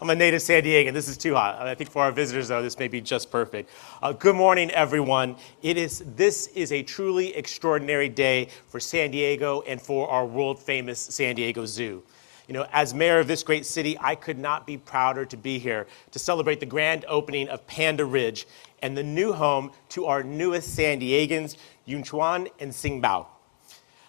I'm a native San Diegan. This is too hot. I think for our visitors, though, this may be just perfect. Good morning, everyone. This is a truly extraordinary day for San Diego and for our world-famous San Diego Zoo. You know, as mayor of this great city, I could not be prouder to be here to celebrate the grand opening of Panda Ridge and the new home to our newest San Diegans, Yunchuan and Xingbao.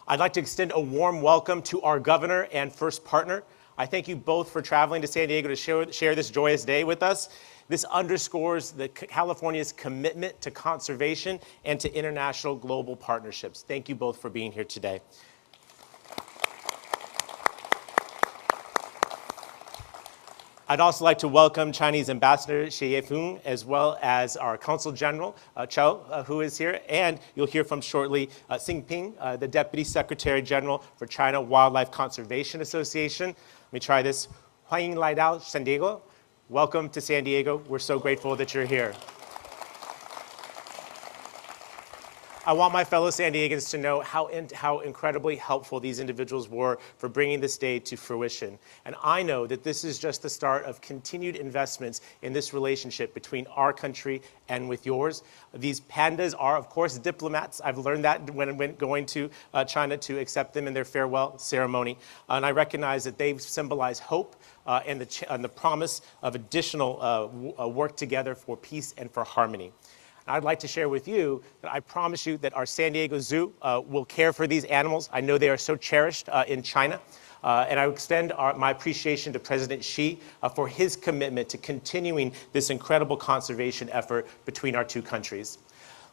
I'd like to extend a warm welcome to our governor and first partner. I thank you both for traveling to San Diego to share this joyous day with us. This underscores California's commitment to conservation and to international global partnerships. Thank you both for being here today. I'd also like to welcome Chinese Ambassador Xie Yefeng, as well as our Consul General, Chou, who is here, and you'll hear from shortly Xing Ping, the Deputy Secretary General for China Wildlife Conservation Association. Let me try this. 欢迎来到 San Diego. Welcome to San Diego. We're so grateful that you're here. I want my fellow San Diegans to know how incredibly helpful these individuals were for bringing this day to fruition. And I know that this is just the start of continued investments in this relationship between our country and with yours. These pandas are, of course, diplomats. I've learned that when going to China to accept them in their farewell ceremony. And I recognize that they symbolize hope and the promise of additional work together for peace and for harmony. I'd like to share with you that I promise you that our San Diego Zoo will care for these animals. I know they are so cherished in China. And I extend my appreciation to President Xi for his commitment to continuing this incredible conservation effort between our two countries.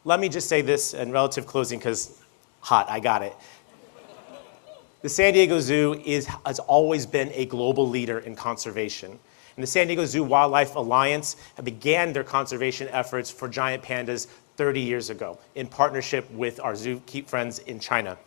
Let me just say this in relative closing, because hot, I got it. The San Diego Zoo has always been a global leader in conservation. And the San Diego Zoo Wildlife Alliance began their conservation efforts for giant pandas 30 years ago in partnership with our zookeep friends in China.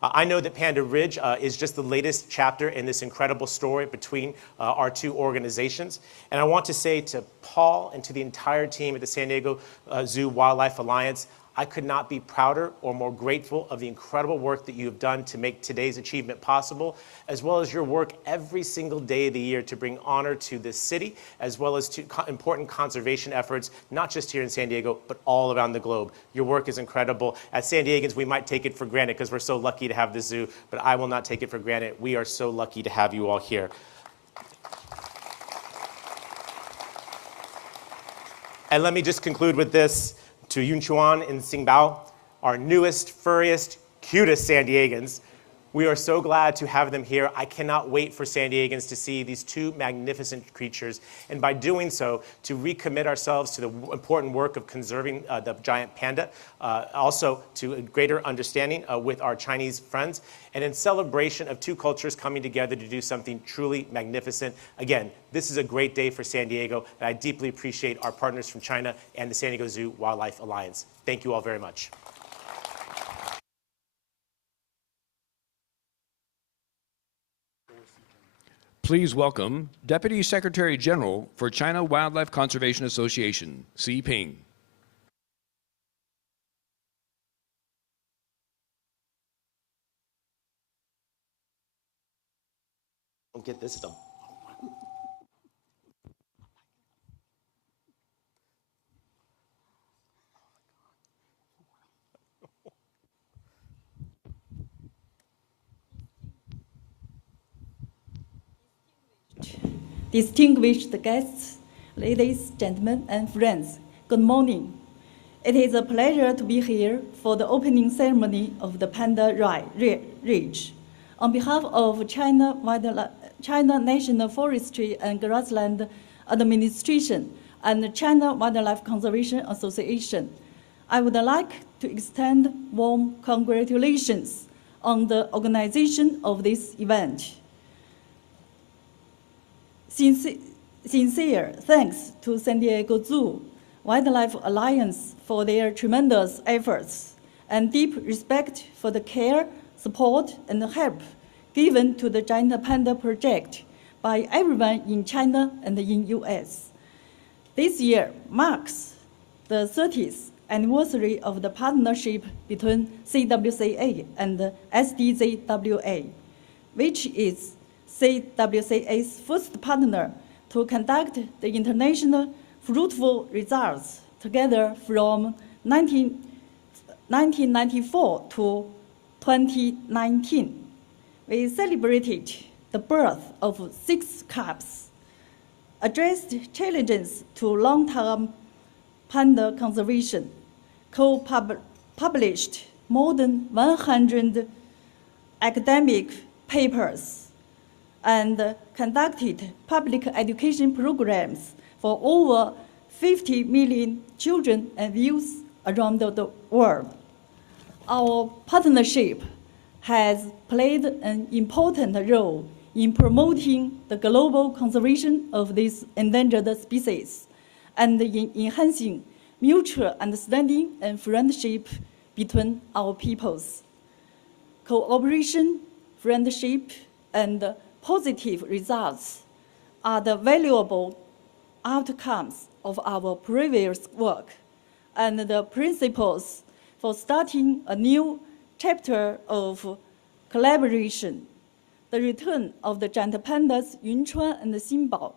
I know that Panda Ridge is just the latest chapter in this incredible story between our two organizations. And I want to say to Paul and to the entire team at the San Diego Zoo Wildlife Alliance, I could not be prouder or more grateful of the incredible work that you have done to make today's achievement possible, as well as your work every single day of the year to bring honor to this city, as well as to important conservation efforts, not just here in San Diego, but all around the globe. Your work is incredible. As San Diegans, we might take it for granted because we're so lucky to have this zoo, but I will not take it for granted. We are so lucky to have you all here. And let me just conclude with this. To Yunchuan and Xingbao, our newest, furriest, cutest San Diegans. We are so glad to have them here. I cannot wait for San Diegans to see these two magnificent creatures, and by doing so, to recommit ourselves to the important work of conserving the giant panda, also to a greater understanding with our Chinese friends, and in celebration of two cultures coming together to do something truly magnificent. Again, this is a great day for San Diego, and I deeply appreciate our partners from China and the San Diego Zoo Wildlife Alliance. Thank you all very much. Please welcome Deputy Secretary General for China Wildlife Conservation Association, Xi Ping. Don't get this done. Distinguished guests, ladies, gentlemen, and friends, good morning. It is a pleasure to be here for the opening ceremony of the Panda Ridge. On behalf of China National Forestry and Grassland Administration and China Wildlife Conservation Association, I would like to extend warm congratulations on the organization of this event. Sincere thanks to San Diego Zoo Wildlife Alliance for their tremendous efforts, and deep respect for the care, support, and help given to the Giant Panda project by everyone in China and in US. This year marks the 30th anniversary of the partnership between CWCA and SDZWA, which is CWCA's first partner to conduct the international fruitful results together from 1994 to 2019. We celebrated the birth of 6 cubs, addressed challenges to long-term panda conservation, co-published more than 100 academic papers, and conducted public education programs for over 50 million children and youth around the world. Our partnership has played an important role in promoting the global conservation of these endangered species and in enhancing mutual understanding and friendship between our peoples. Cooperation, friendship, and positive results are the valuable outcomes of our previous work and the principles for starting a new chapter of collaboration. The return of the giant pandas Yunchuan and Xinbao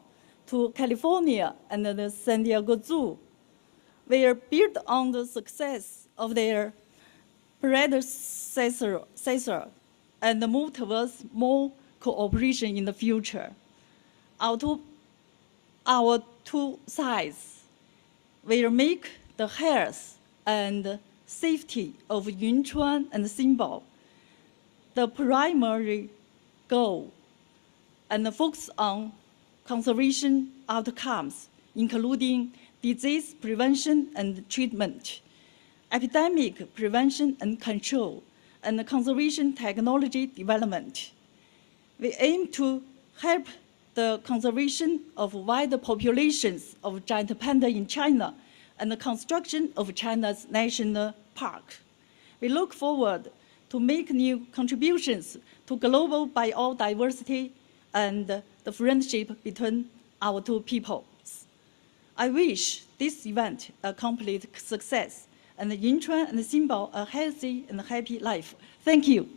to California and the San Diego Zoo will build on the success of their predecessor and move towards more cooperation in the future. Our two sides will make the health and safety of Yunchuan and Xinbao the primary goal and focus on conservation outcomes, including disease prevention and treatment, epidemic prevention and control, and conservation technology development. We aim to help the conservation of wild populations of giant panda in China and the construction of China's national park. We look forward to make new contributions to global biodiversity and the friendship between our two peoples. I wish this event a complete success and Yunchuan and Xinbao a healthy and happy life. Thank you.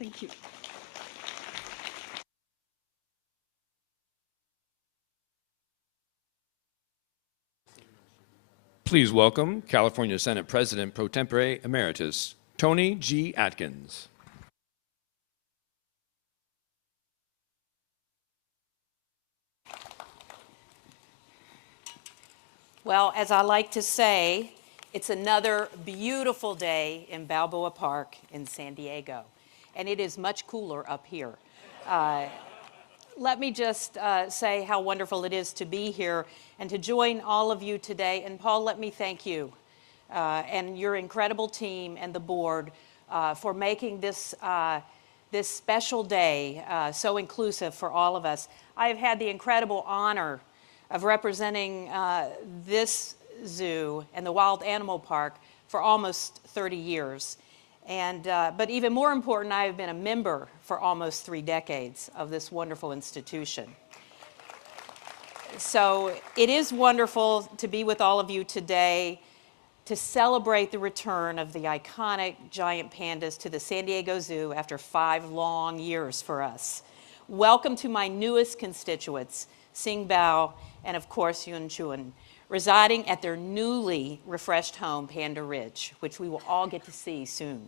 Thank you. Please welcome California Senate President Pro Tempore Emeritus, Tony G. Atkins. Well, as I like to say, it's another beautiful day in Balboa Park in San Diego, and it is much cooler up here. Let me just say how wonderful it is to be here and to join all of you today. And Paul, let me thank you and your incredible team and the board for making this, this special day so inclusive for all of us. I have had the incredible honor of representing this zoo and the Wild Animal Park for almost 30 years. And, but even more important, I have been a member for almost 3 decades of this wonderful institution. So it is wonderful to be with all of you today to celebrate the return of the iconic giant pandas to the San Diego Zoo after 5 long years for us. Welcome to my newest constituents, Xinbao and of course Yunchuan, residing at their newly refreshed home, Panda Ridge, which we will all get to see soon.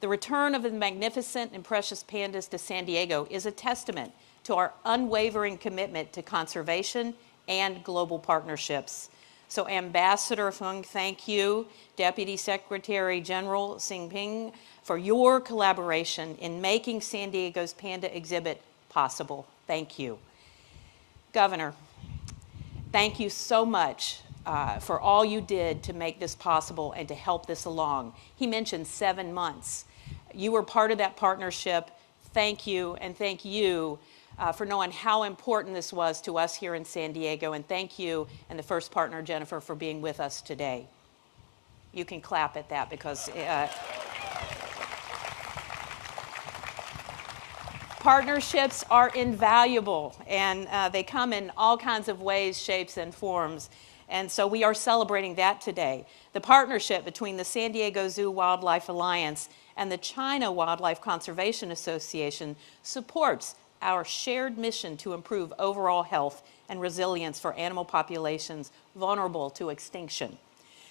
The return of the magnificent and precious pandas to San Diego is a testament to our unwavering commitment to conservation and global partnerships. So Ambassador Feng, thank you. Deputy Secretary General Xingping, for your collaboration in making San Diego's panda exhibit possible. Thank you. Governor, thank you so much for all you did to make this possible and to help this along. He mentioned 7 months. You were part of that partnership. Thank you, and thank you for knowing how important this was to us here in San Diego, and thank you and the first partner, Jennifer, for being with us today. You can clap at that because partnerships are invaluable, and they come in all kinds of ways, shapes, and forms. And so we are celebrating that today. The partnership between the San Diego Zoo Wildlife Alliance and the China Wildlife Conservation Association supports our shared mission to improve overall health and resilience for animal populations vulnerable to extinction.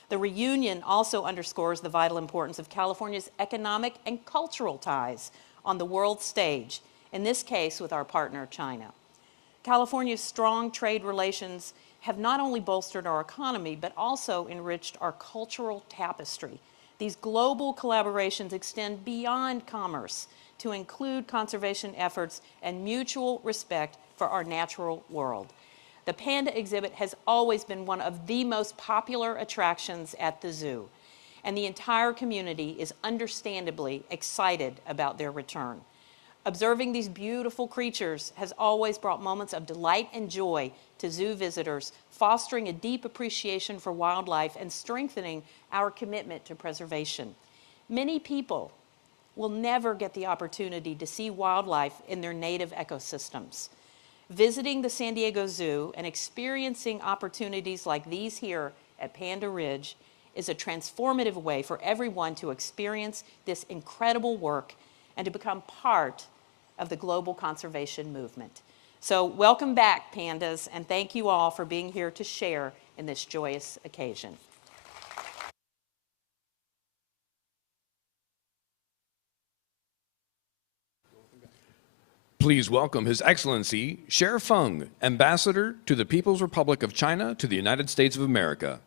The reunion also underscores the vital importance of California's economic and cultural ties on the world stage, in this case with our partner, China. California's strong trade relations have not only bolstered our economy, but also enriched our cultural tapestry. These global collaborations extend beyond commerce to include conservation efforts and mutual respect for our natural world. The panda exhibit has always been one of the most popular attractions at the zoo, and the entire community is understandably excited about their return. Observing these beautiful creatures has always brought moments of delight and joy to zoo visitors, fostering a deep appreciation for wildlife and strengthening our commitment to preservation. Many people will never get the opportunity to see wildlife in their native ecosystems. Visiting the San Diego Zoo and experiencing opportunities like these here at Panda Ridge is a transformative way for everyone to experience this incredible work and to become part of the global conservation movement. So welcome back, pandas, and thank you all for being here to share in this joyous occasion. Please welcome His Excellency Sher Feng, Ambassador to the People's Republic of China to the United States of America.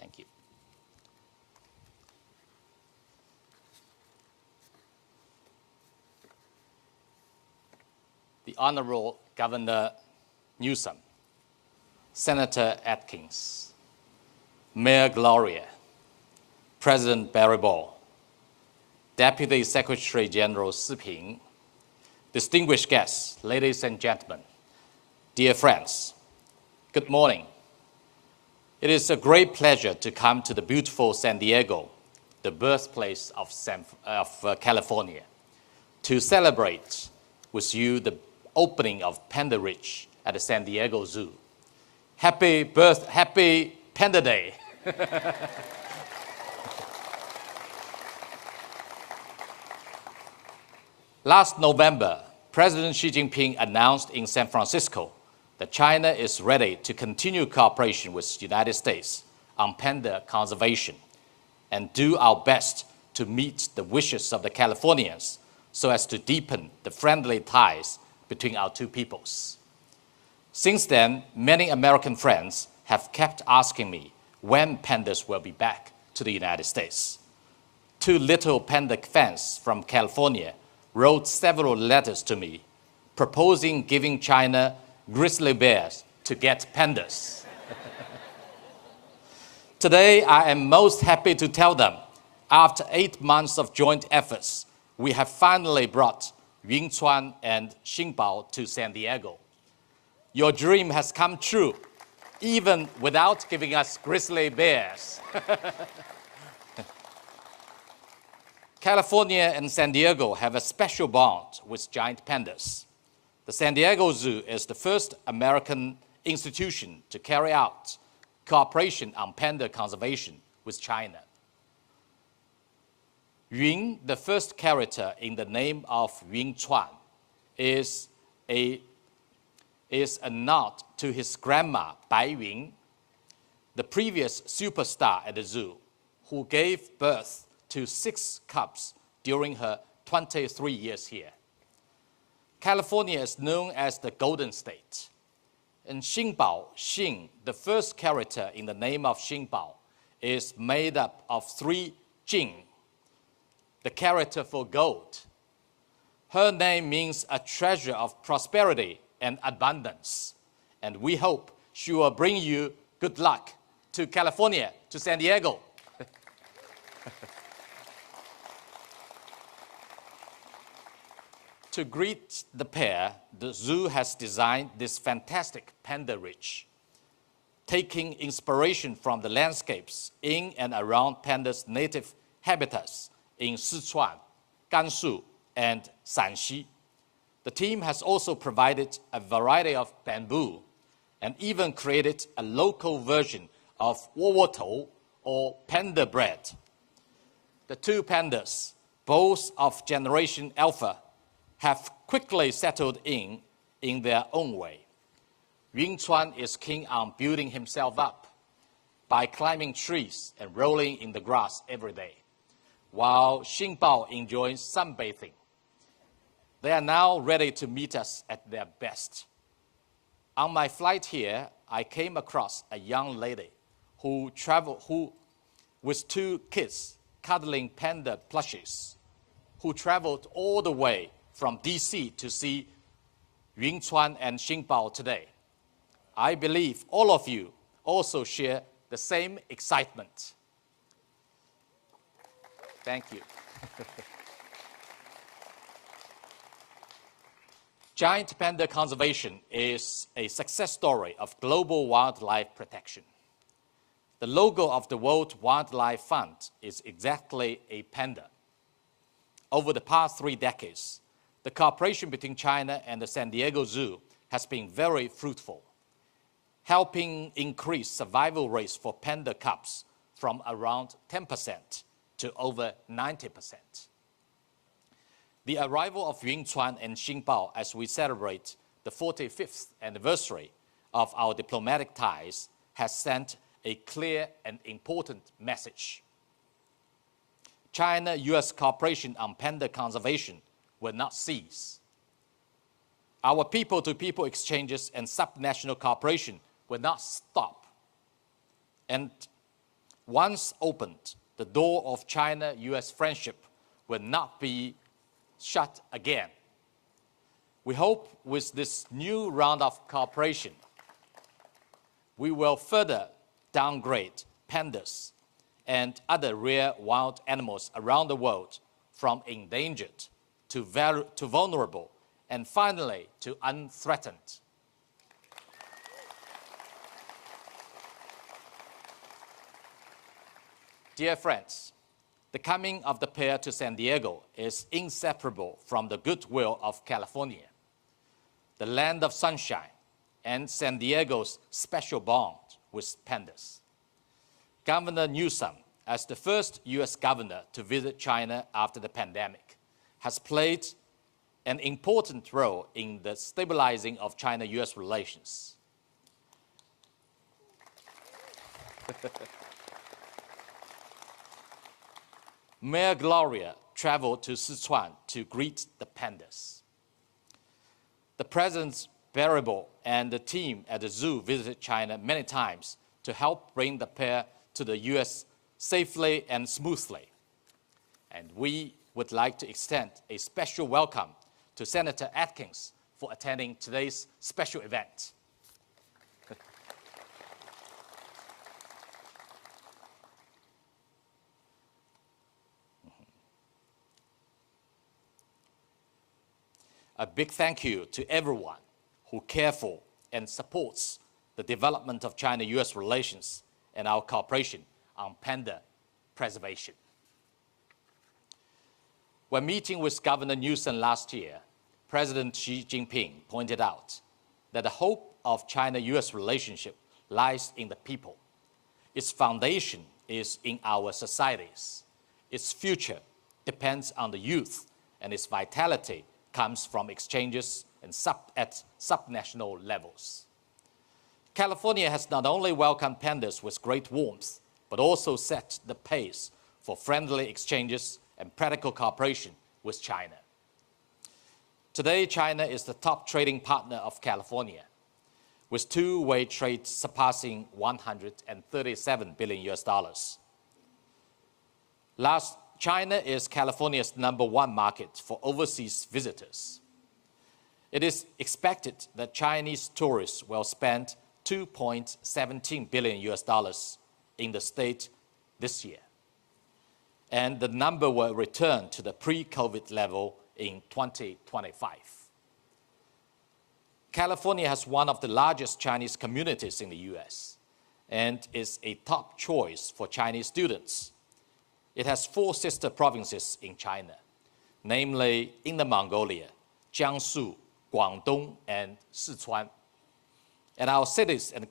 Thank you. The Honorable Governor Newsom, Senator Atkins, Mayor Gloria, President Barry Ball, Deputy Secretary General Si Ping, distinguished guests, ladies and gentlemen, dear friends, good morning. It is a great pleasure to come to the beautiful San Diego, the birthplace of California, to celebrate with you the opening of Panda Ridge at the San Diego Zoo. Happy Panda Day. Last November, President Xi Jinping announced in San Francisco that China is ready to continue cooperation with the United States on panda conservation and do our best to meet the wishes of the Californians so as to deepen the friendly ties between our two peoples. Since then, many American friends have kept asking me when pandas will be back to the United States. Two little panda fans from California wrote several letters to me proposing giving China grizzly bears to get pandas. Today, I am most happy to tell them, after 8 months of joint efforts, we have finally brought Yunchuan and Xingbao to San Diego. Your dream has come true, even without giving us grizzly bears. California and San Diego have a special bond with giant pandas. The San Diego Zoo is the first American institution to carry out cooperation on panda conservation with China. Yun, the first character in the name of Yunchuan, is a nod to his grandma, Bai Yun, the previous superstar at the zoo, who gave birth to 6 cubs during her 23 years here. California is known as the Golden State. And Xingbao, Xin, the first character in the name of Xingbao, is made up of 3 Jing, the character for gold. Her name means a treasure of prosperity and abundance. And we hope she will bring you good luck to California, to San Diego. To greet the pair, the zoo has designed this fantastic Panda Ridge, taking inspiration from the landscapes in and around pandas' native habitats in Sichuan, Gansu, and Shanxi. The team has also provided a variety of bamboo and even created a local version of wowotou, or panda breed. The two pandas, both of Generation Alpha, have quickly settled in their own way. Yunchuan is keen on building himself up by climbing trees and rolling in the grass every day, while Xingbao enjoys sunbathing. They are now ready to meet us at their best. On my flight here, I came across a young lady who with two kids cuddling panda plushies, who traveled all the way from DC to see Yunchuan and Xingbao today. I believe all of you also share the same excitement. Thank you. Giant panda conservation is a success story of global wildlife protection. The logo of the World Wildlife Fund is exactly a panda. Over the past 3 decades, the cooperation between China and the San Diego Zoo has been very fruitful, helping increase survival rates for panda cubs from around 10% to over 90%. The arrival of Yunchuan and Xingbao as we celebrate the 45th anniversary of our diplomatic ties has sent a clear and important message. China-US cooperation on panda conservation will not cease. Our people-to-people exchanges and subnational cooperation will not stop. And once opened, the door of China-US friendship will not be shut again. We hope with this new round of cooperation, we will further downgrade pandas and other rare wild animals around the world from endangered to vulnerable and finally to unthreatened. Dear friends, the coming of the pair to San Diego is inseparable from the goodwill of California, the land of sunshine, and San Diego's special bond with pandas. Governor Newsom, as the first US governor to visit China after the pandemic, has played an important role in the stabilizing of China-US relations. Mayor Gloria traveled to Sichuan to greet the pandas. The President Bearable and the team at the zoo visited China many times to help bring the pair to the US safely and smoothly. And we would like to extend a special welcome to Senator Atkins for attending today's special event. A big thank you to everyone who cares for and supports the development of China-US relations and our cooperation on panda preservation. When meeting with Governor Newsom last year, President Xi Jinping pointed out that the hope of China-US relationship lies in the people. Its foundation is in our societies. Its future depends on the youth, and its vitality comes from exchanges and at subnational levels. California has not only welcomed pandas with great warmth, but also set the pace for friendly exchanges and practical cooperation with China. Today, China is the top trading partner of California, with two-way trade surpassing $137 billion. China is California's #1 market for overseas visitors. It is expected that Chinese tourists will spend $2.17 billion in the state this year, and the number will return to the pre-COVID level in 2025. California has one of the largest Chinese communities in the US and is a top choice for Chinese students. It has 4 sister provinces in China, namely Inner Mongolia, Jiangsu, Guangdong, and Sichuan. And our cities and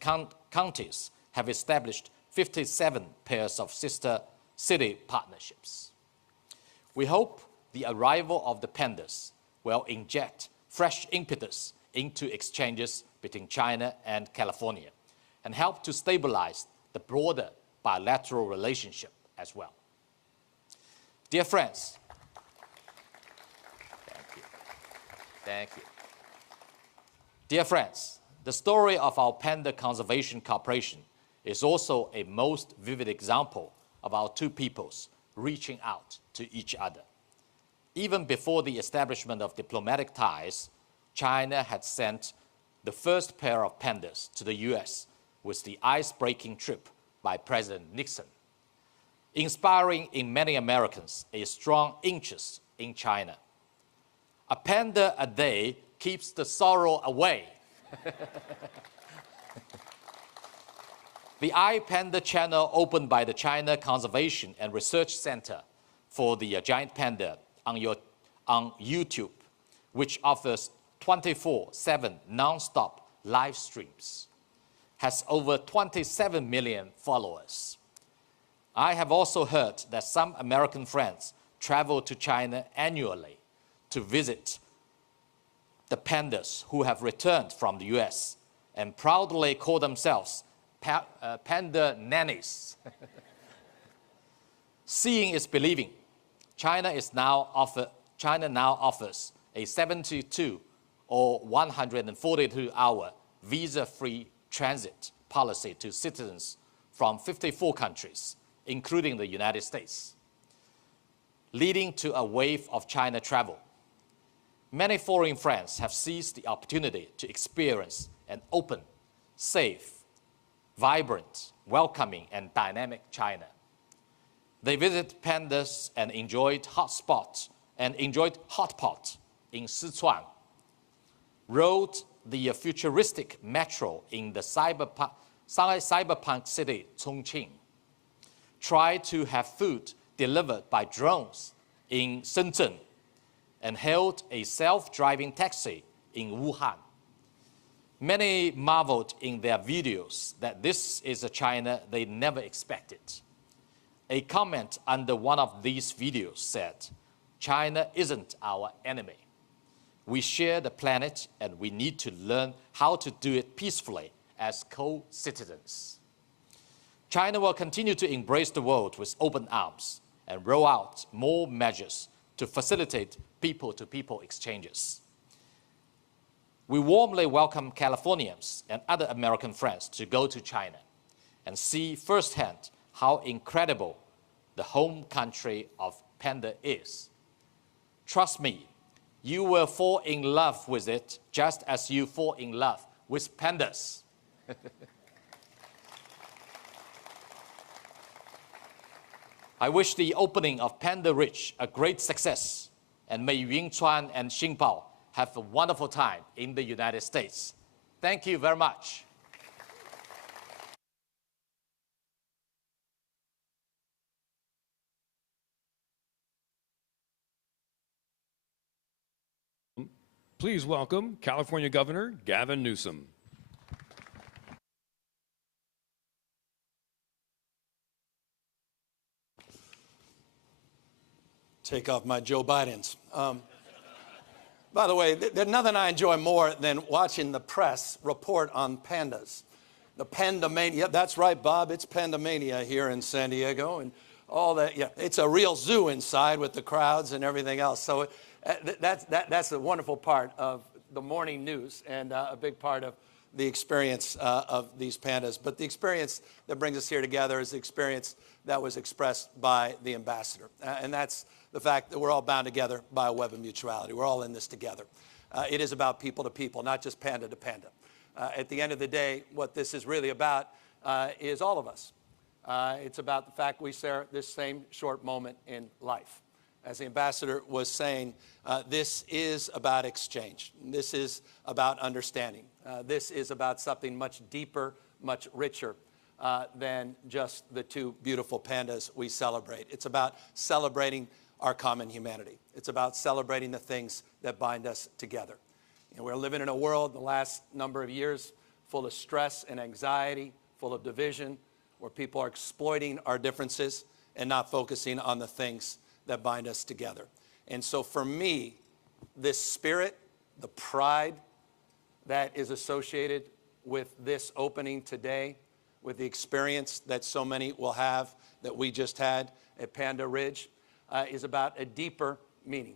counties have established 57 pairs of sister city partnerships. We hope the arrival of the pandas will inject fresh impetus into exchanges between China and California and help to stabilize the broader bilateral relationship as well. Dear friends, thank you. Dear friends, the story of our Panda Conservation Cooperation is also a most vivid example of our two peoples reaching out to each other. Even before the establishment of diplomatic ties, China had sent the first pair of pandas to the US with the ice-breaking trip by President Nixon, inspiring in many Americans a strong interest in China. A panda a day keeps the sorrow away. The iPanda channel opened by the China Conservation and Research Center for the giant panda on YouTube, which offers 24/7 non-stop live streams, has over 27 million followers. I have also heard that some American friends travel to China annually to visit the pandas who have returned from the US and proudly call themselves panda nannies. Seeing is believing. China now offers a 72 or 142-hour visa-free transit policy to citizens from 54 countries, including the United States, leading to a wave of China travel. Many foreign friends have seized the opportunity to experience an open, safe, vibrant, welcoming, and dynamic China. They visited pandas and enjoyed hot pot in Sichuan, rode the futuristic metro in the cyberpunk city Chongqing, tried to have food delivered by drones in Shenzhen, and hailed a self-driving taxi in Wuhan. Many marveled in their videos that this is a China they never expected. A comment under one of these videos said, "China isn't our enemy. We share the planet and we need to learn how to do it peacefully as co-citizens." China will continue to embrace the world with open arms and roll out more measures to facilitate people-to-people exchanges. We warmly welcome Californians and other American friends to go to China and see firsthand how incredible the home country of panda is. Trust me, you will fall in love with it just as you fall in love with pandas. I wish the opening of Panda Ridge a great success, and may Yunchuan and Xingbao have a wonderful time in the United States. Thank you very much. Please welcome California Governor Gavin Newsom. Take off my Joe Bidens. By the way, there's nothing I enjoy more than watching the press report on pandas. The panda-mania, that's right, Bob, it's panda-mania here in San Diego, and all that. Yeah, it's a real zoo inside with the crowds and everything else. So that's the wonderful part of the morning news and a big part of the experience of these pandas. But the experience that brings us here together is the experience that was expressed by the ambassador. And that's the fact that we're all bound together by a web of mutuality. We're all in this together. It is about people to people, not just panda to panda. At the end of the day, what this is really about is all of us. It's about the fact we share this same short moment in life. As the ambassador was saying, this is about exchange. This is about understanding. This is about something much deeper, much richer than just the two beautiful pandas we celebrate. It's about celebrating our common humanity. It's about celebrating the things that bind us together. You know, we're living in a world the last number of years full of stress and anxiety, full of division, where people are exploiting our differences and not focusing on the things that bind us together. And so for me, this spirit, the pride that is associated with this opening today, with the experience that so many will have that we just had at Panda Ridge, is about a deeper meaning.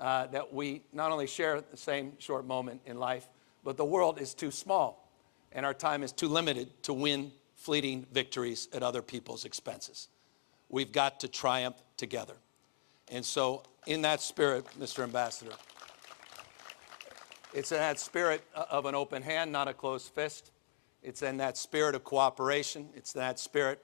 That we not only share the same short moment in life, but the world is too small and our time is too limited to win fleeting victories at other people's expenses. We've got to triumph together. And so in that spirit, Mr. Ambassador, it's in that spirit of an open hand, not a closed fist. It's in that spirit of cooperation. It's that spirit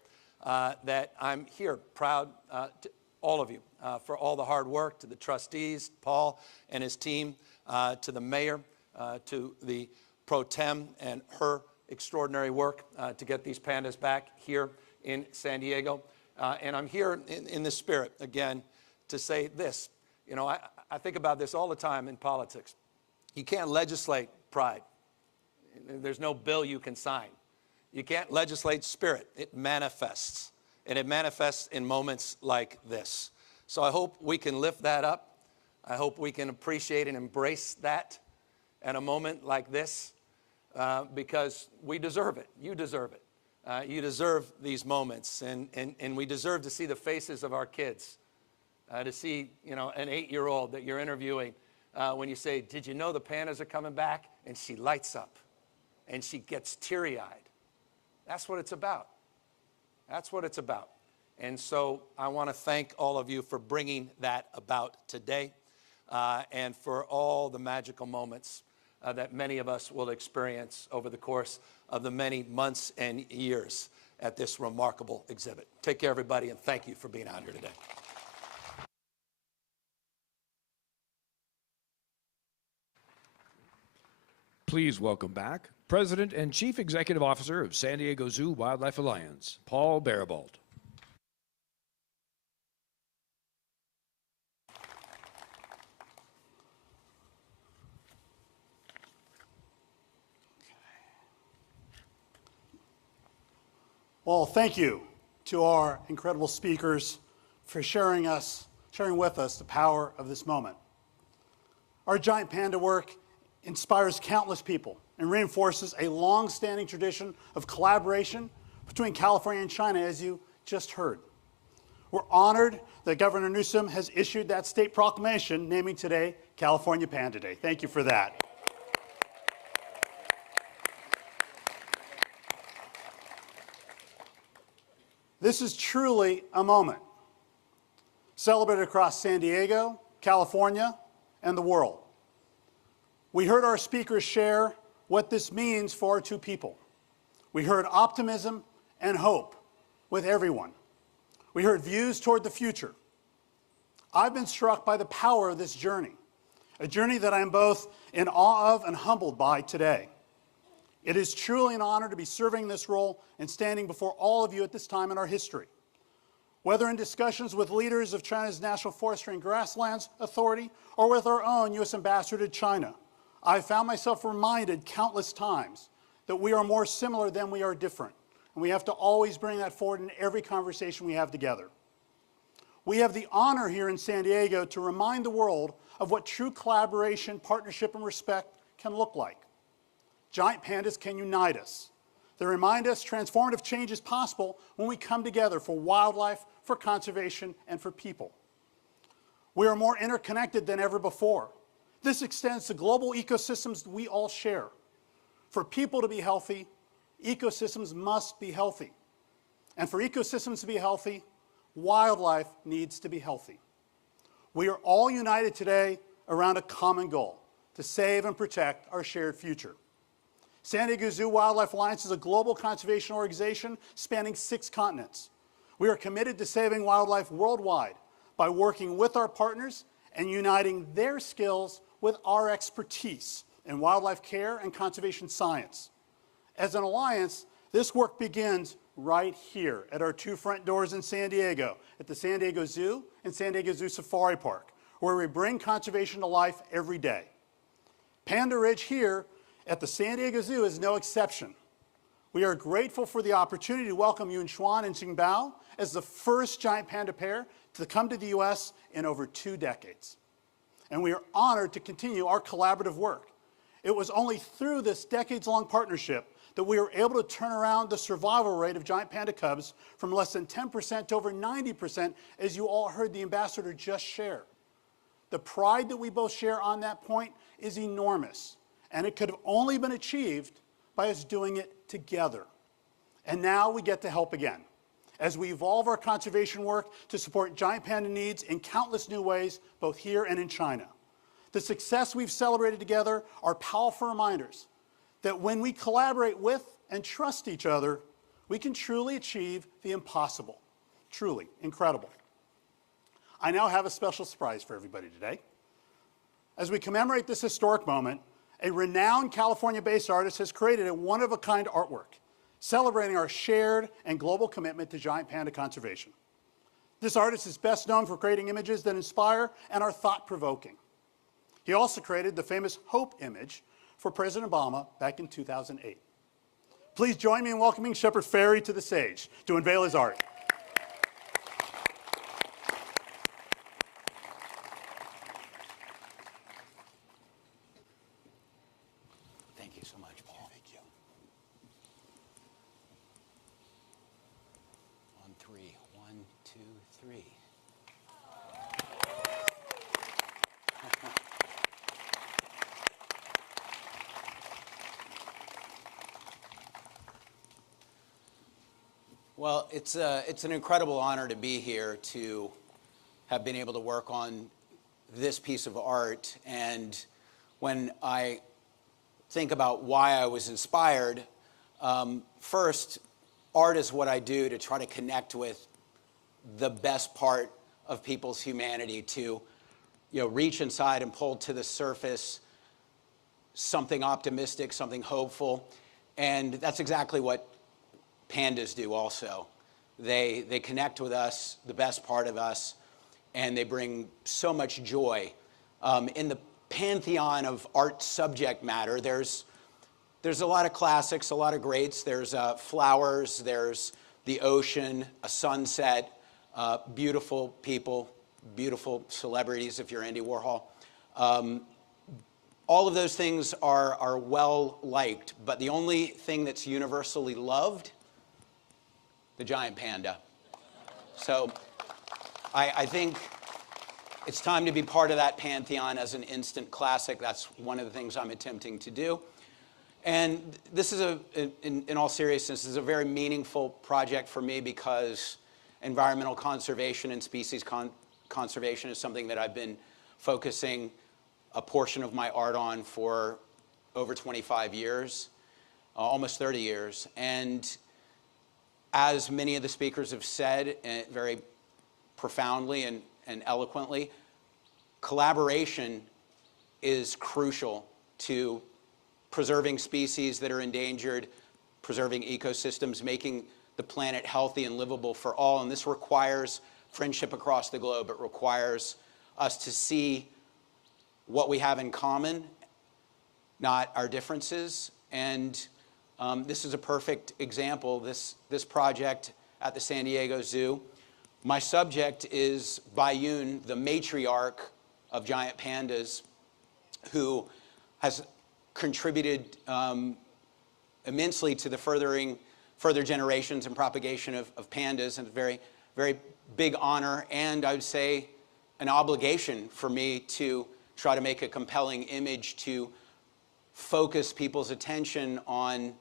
that I'm here proud to all of you for all the hard work, to the trustees, Paul and his team, to the mayor, to the pro tem and her extraordinary work to get these pandas back here in San Diego. And I'm here in this spirit, again, to say this. You know, I think about this all the time in politics. You can't legislate pride. There's no bill you can sign. You can't legislate spirit. It manifests. And it manifests in moments like this. So I hope we can lift that up. I hope we can appreciate and embrace that at a moment like this because we deserve it. You deserve it. You deserve these moments. And we deserve to see the faces of our kids, to see, you know, an 8-year-old that you're interviewing when you say, did you know the pandas are coming back? And she lights up and she gets teary-eyed. That's what it's about. That's what it's about. And so I want to thank all of you for bringing that about today and for all the magical moments that many of us will experience over the course of the many months and years at this remarkable exhibit. Take care, everybody, and thank you for being out here today. Please welcome back President and Chief Executive Officer of San Diego Zoo Wildlife Alliance, Paul Barabalt. Well, thank you to our incredible speakers for sharing with us the power of this moment. Our giant panda work inspires countless people and reinforces a long-standing tradition of collaboration between California and China, as you just heard. We're honored that Governor Newsom has issued that state proclamation naming today California Panda Day. Thank you for that. This is truly a moment celebrated across San Diego, California, and the world. We heard our speakers share what this means for our two people. We heard optimism and hope with everyone. We heard views toward the future. I've been struck by the power of this journey, a journey that I am both in awe of and humbled by today. It is truly an honor to be serving this role and standing before all of you at this time in our history. Whether in discussions with leaders of China's National Forestry and Grasslands Authority or with our own U.S. Ambassador to China, I've found myself reminded countless times that we are more similar than we are different. And we have to always bring that forward in every conversation we have together. We have the honor here in San Diego to remind the world of what true collaboration, partnership, and respect can look like. Giant pandas can unite us. They remind us transformative change is possible when we come together for wildlife, for conservation, and for people. We are more interconnected than ever before. This extends to global ecosystems we all share. For people to be healthy, ecosystems must be healthy. And for ecosystems to be healthy, wildlife needs to be healthy. We are all united today around a common goal, to save and protect our shared future. San Diego Zoo Wildlife Alliance is a global conservation organization spanning 6 continents. We are committed to saving wildlife worldwide by working with our partners and uniting their skills with our expertise in wildlife care and conservation science. As an alliance, this work begins right here at our 2 front doors in San Diego, at the San Diego Zoo and San Diego Zoo Safari Park, where we bring conservation to life every day. Panda Ridge here at the San Diego Zoo is no exception. We are grateful for the opportunity to welcome Yun Xuan and Xingbao as the first giant panda pair to come to the U.S. in over 2 decades. And we are honored to continue our collaborative work. It was only through this decades-long partnership that we were able to turn around the survival rate of giant panda cubs from less than 10% to over 90%, as you all heard the ambassador just share. The pride that we both share on that point is enormous, and it could have only been achieved by us doing it together. And now we get to help again, as we evolve our conservation work to support giant panda needs in countless new ways, both here and in China. The success we've celebrated together are powerful reminders that when we collaborate with and trust each other, we can truly achieve the impossible. Truly incredible. I now have a special surprise for everybody today. As we commemorate this historic moment, a renowned California-based artist has created a one-of-a-kind artwork celebrating our shared and global commitment to giant panda conservation. This artist is best known for creating images that inspire and are thought-provoking. He also created the famous Hope image for President Obama back in 2008. Please join me in welcoming Shepard Fairey to the stage to unveil his art. Thank you so much, Paul. Thank you. On 3. 1, 2, 3. Well, it's an incredible honor to be here, to have been able to work on this piece of art. And when I think about why I was inspired, first, art is what I do to try to connect with the best part of people's humanity, to reach inside and pull to the surface something optimistic, something hopeful. And that's exactly what pandas do also. They connect with us, the best part of us, and they bring so much joy. In the pantheon of art subject matter, there's a lot of classics, a lot of greats. There's flowers, there's the ocean, a sunset, beautiful people, beautiful celebrities if you're Andy Warhol. All of those things are well liked, but the only thing that's universally loved, the giant panda. So I think it's time to be part of that pantheon as an instant classic. That's one of the things I'm attempting to do. And this is, in all seriousness, is a very meaningful project for me, because environmental conservation and species conservation is something that I've been focusing a portion of my art on for over 25 years, almost 30 years. And as many of the speakers have said very profoundly and eloquently, collaboration is crucial to preserving species that are endangered, preserving ecosystems, making the planet healthy and livable for all. And this requires friendship across the globe. It requires us to see what we have in common, not our differences. And this is a perfect example, this project at the San Diego Zoo. My subject is Bai Yun, the matriarch of giant pandas, who has contributed immensely to the further generations and propagation of pandas, and a very, very big honor, and I would say an obligation for me to try to make a compelling image to focus people's attention on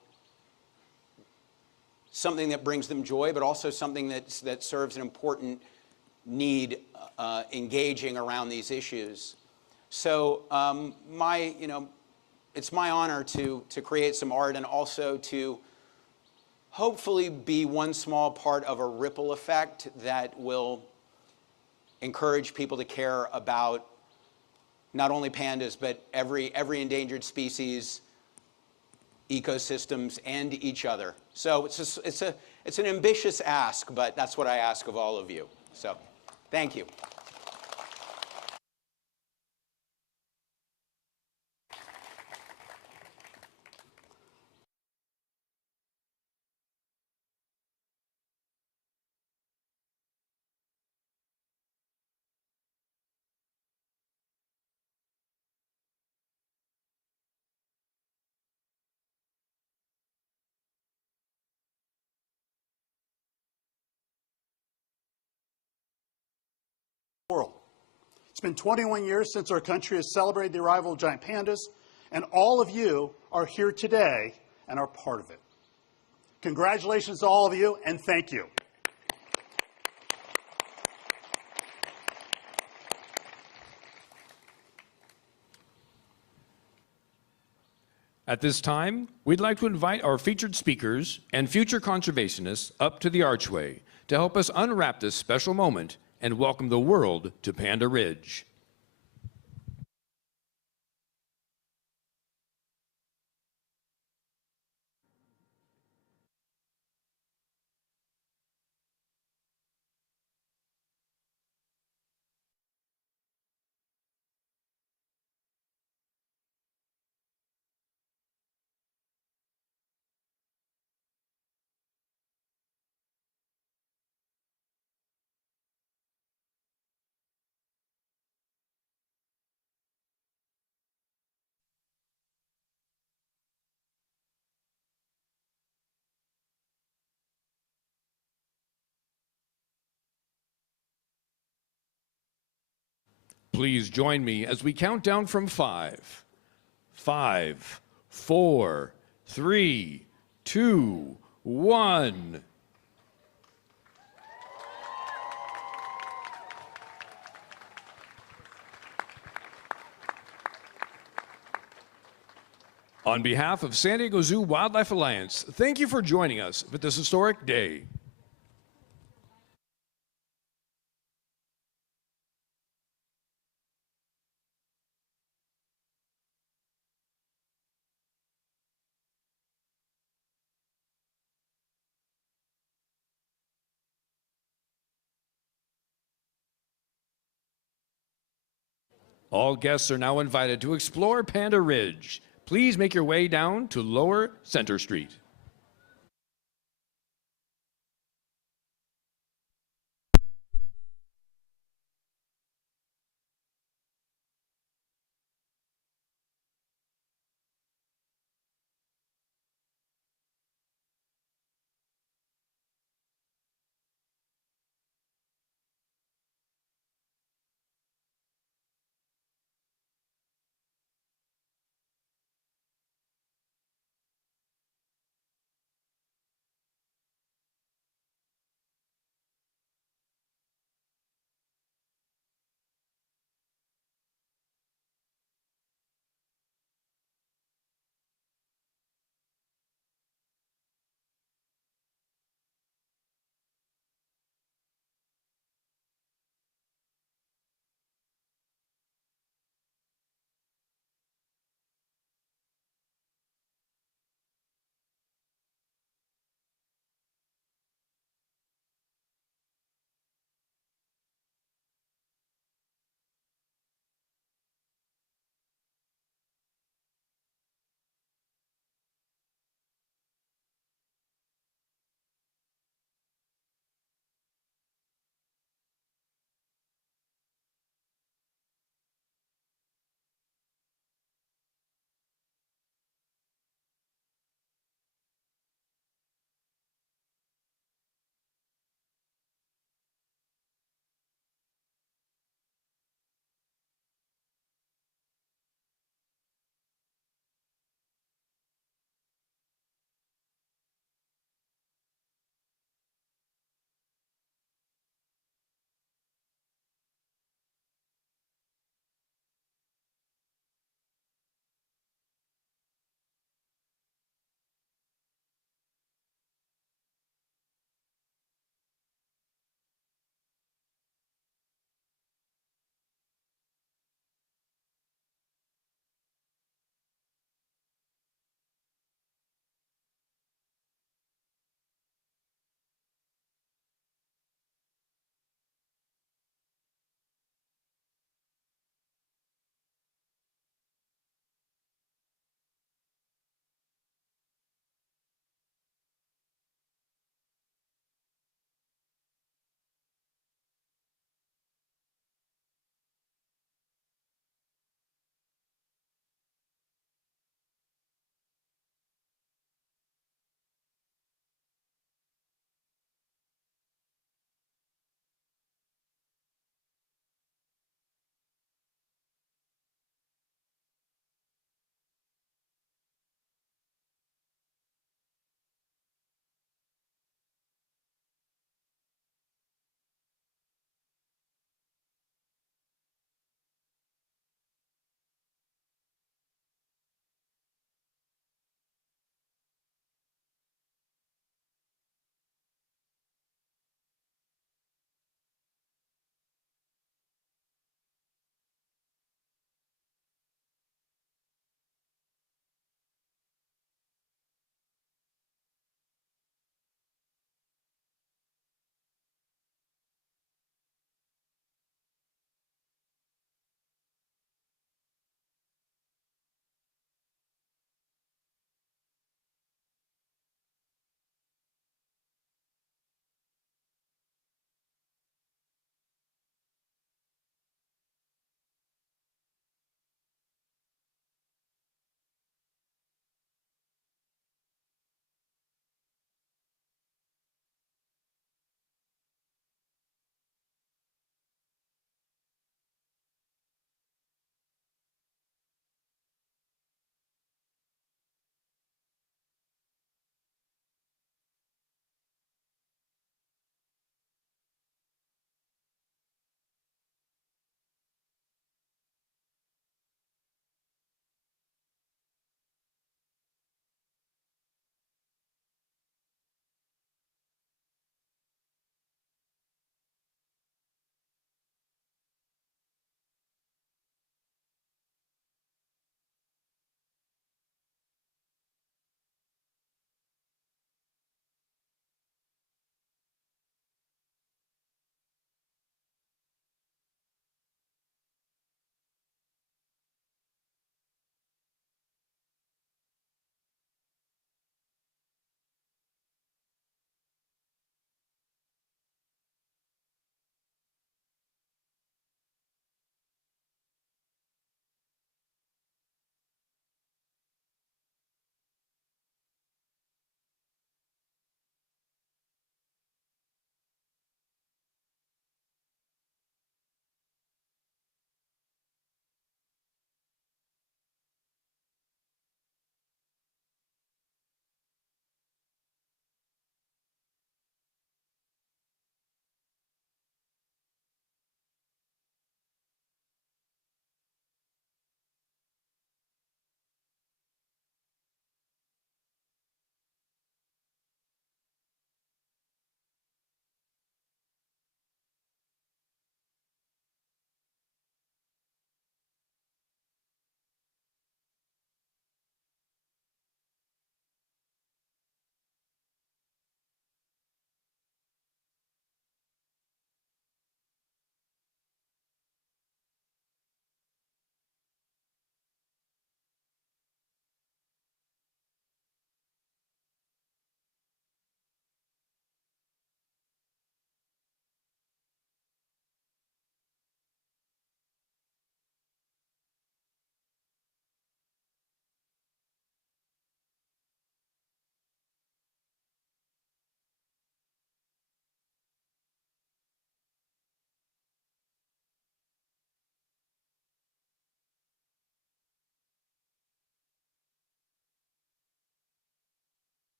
something that brings them joy, but also something that serves an important need engaging around these issues. So it's my honor to create some art, and also to hopefully be one small part of a ripple effect that will encourage people to care about not only pandas, but every endangered species, ecosystems, and each other. So it's an ambitious ask, but that's what I ask of all of you. So thank you. It's been 21 years since our country has celebrated the arrival of giant pandas, and all of you are here today and are part of it. Congratulations to all of you, and thank you. At this time, we'd like to invite our featured speakers and future conservationists up to the archway to help us unwrap this special moment and welcome the world to Panda Ridge. Please join me as we count down from 5. 5, 4, 3, 2, 1. On behalf of San Diego Zoo Wildlife Alliance, thank you for joining us for this historic day. All guests are now invited to explore Panda Ridge. Please make your way down to Lower Center Street.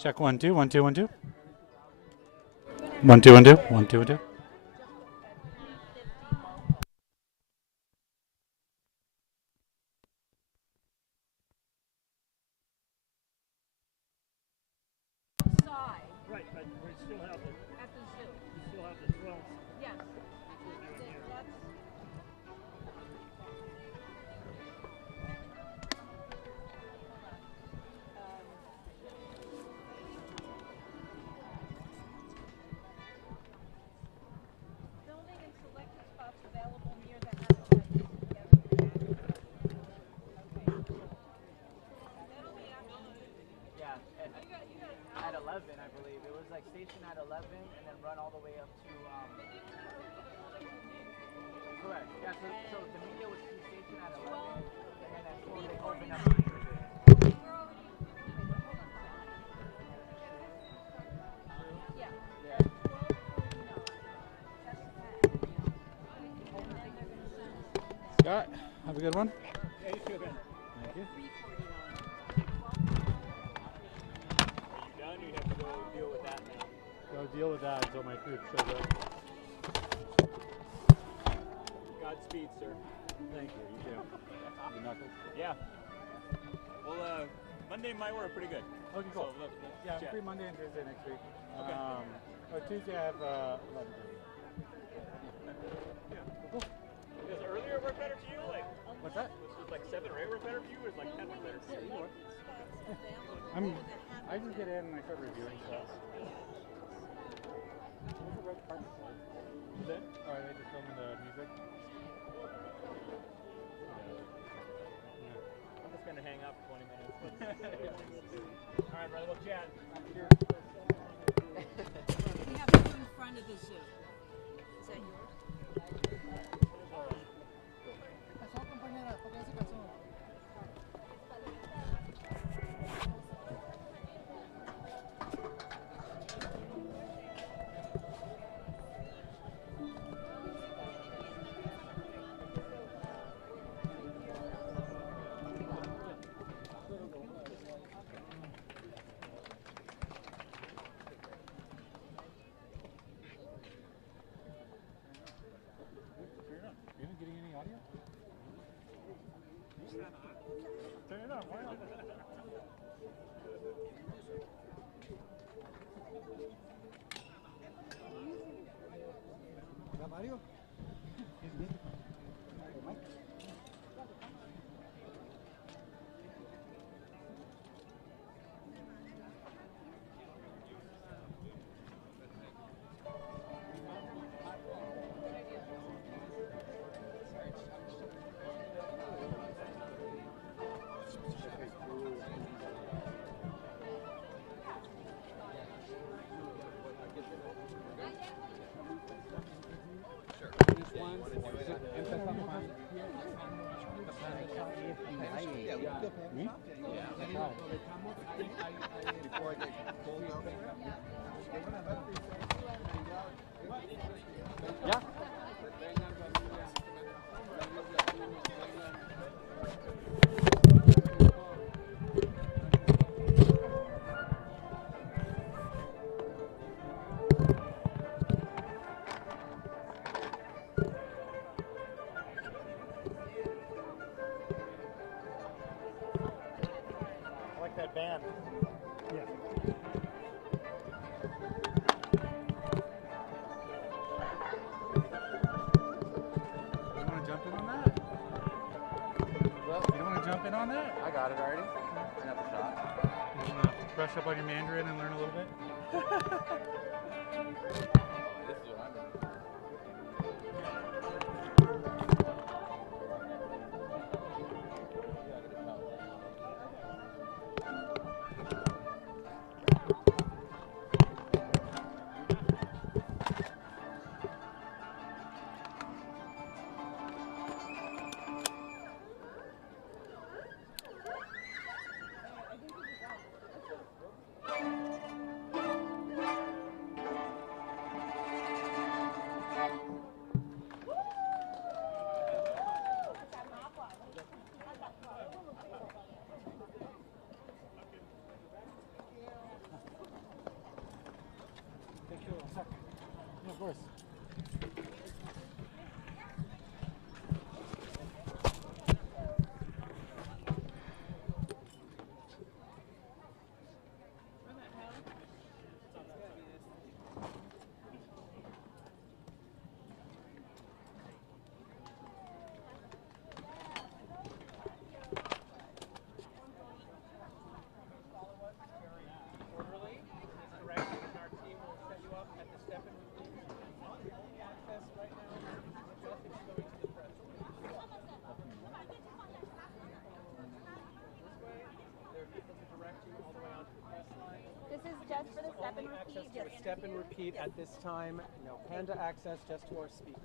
Check 1 2 1 2 1 2. 1 2 1 2 1 2 1 2. Right, but we still have the at the zoo. We still have the 12. Yes. Filming and selected spots available near the habitat together. Yeah, at 11, I believe. It was like station at 11 and then run all the way up to, correct. Yeah, so the media was stationed at 11 and then at 12 they opened up. Yeah. Yeah. Scott, have a good one. Yeah, you too, Ben. Thank you. Are you done? You have to go deal with that now. Go deal with that until my food shows up. Godspeed, sir. Thank you. You too. You knuckles. Yeah. Well, Monday might work pretty good. Okay, cool. So let's Yeah, I'm chat. free Monday and Tuesday next week. Okay. Tuesday I have 11:30. Yeah. Cool. Does earlier work better for you? Like, What's that? was like 7 or 8 work better for you, or is like 10 work better for you? I just get in and I start reviewing stuff. Is it? Oh, are they just filming the music? I'm just gonna hang out for 20 minutes. All right, brother. We'll chat. We have two in front of the zoo. Is that yours? You're not getting any audio? Turn it on. Why not? Mario? Yeah. I like that band. Yeah. You want to jump in on that? You don't want to jump in on that? I got it already. I got the shot. You want to brush up on your Mandarin and learn a little bit? This is what I'm doing. and repeat? Access to a step and repeat at this time. No Panda access, just to our speakers.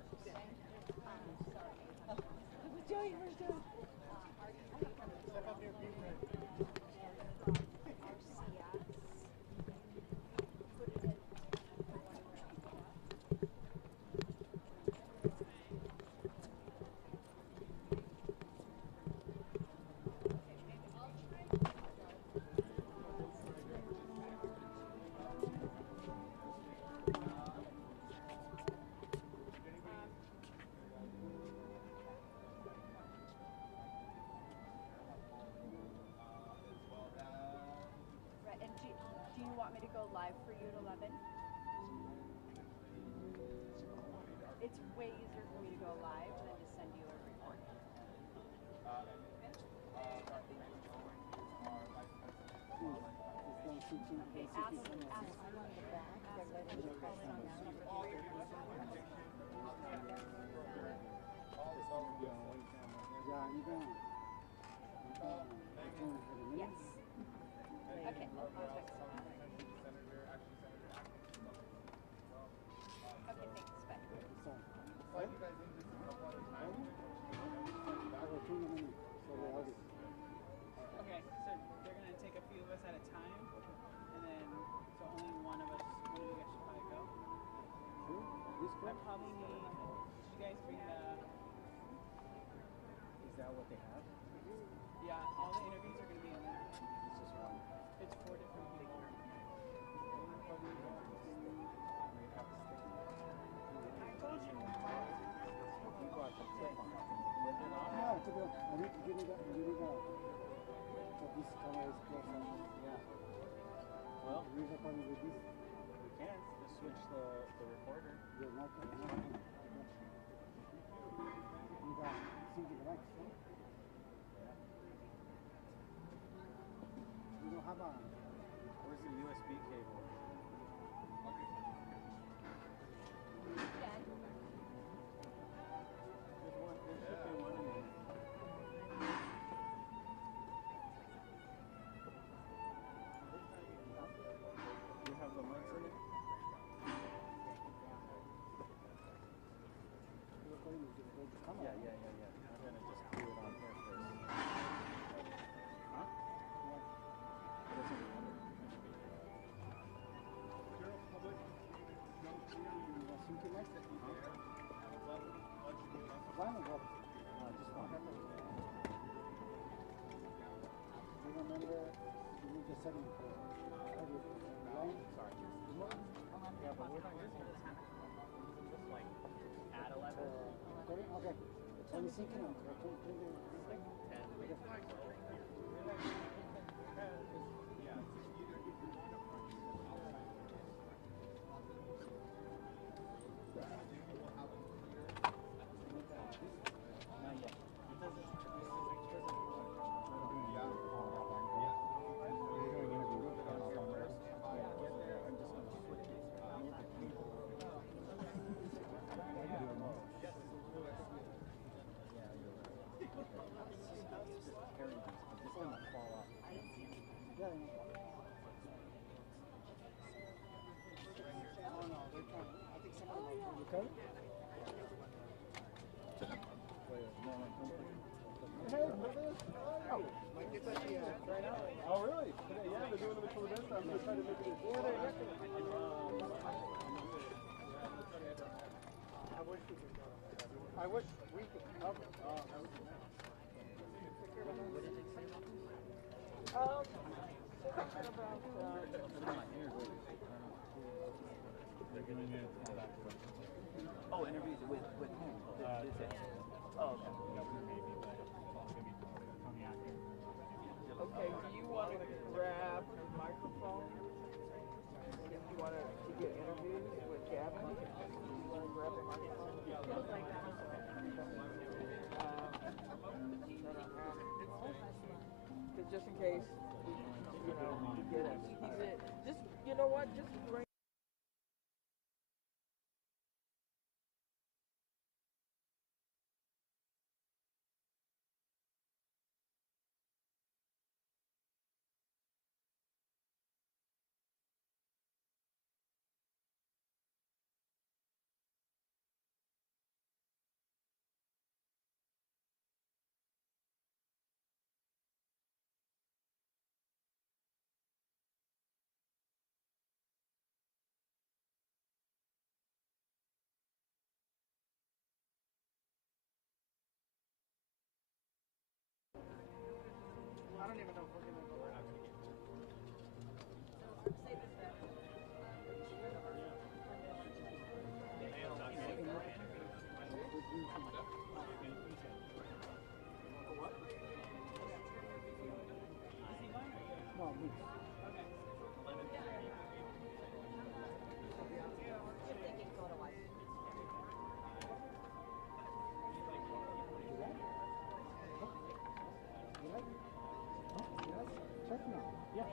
Right, and do you want me to go live for you at 11? It's way easier for me to go live than to send you a recording. Okay, ask one in the back. Yes. Okay, I'll text you. Okay, thanks. Bye. Okay, so they're gonna take a few of us at a time, and then so only one of you guys should probably go. I probably need. Did you guys bring the? Is that what they have? Yeah, all the interviews are gonna be in there. It's just one. It's 4 different people. I told you. You brought the clip on. This camera is closer. Yeah. Well, we can just switch the recorder. You're not you got something like that. You don't have a Where's the USB cable? There's one. There should be one in there. You have the mics in it? Yeah. I'm gonna just do it on here first. Huh? It doesn't matter. something like that. One or what? Just one. You remember you need the setting for line? Sorry. Yeah, but we're not using this. Just like at 11. Okay. So you're thinking of Like 10. Oh, really? Yeah, they're doing it until the best time. They're trying to make it. I wish we could cover it. Oh, interviews with whom? Oh, okay. Okay, do you want to grab a microphone? If you want to get interviews with Gavin, you want to grab a microphone? Just in case, you get it. Just, you know what, just bring don't even know if we're going to go or not going to get to. No, loose. Check now. Yeah.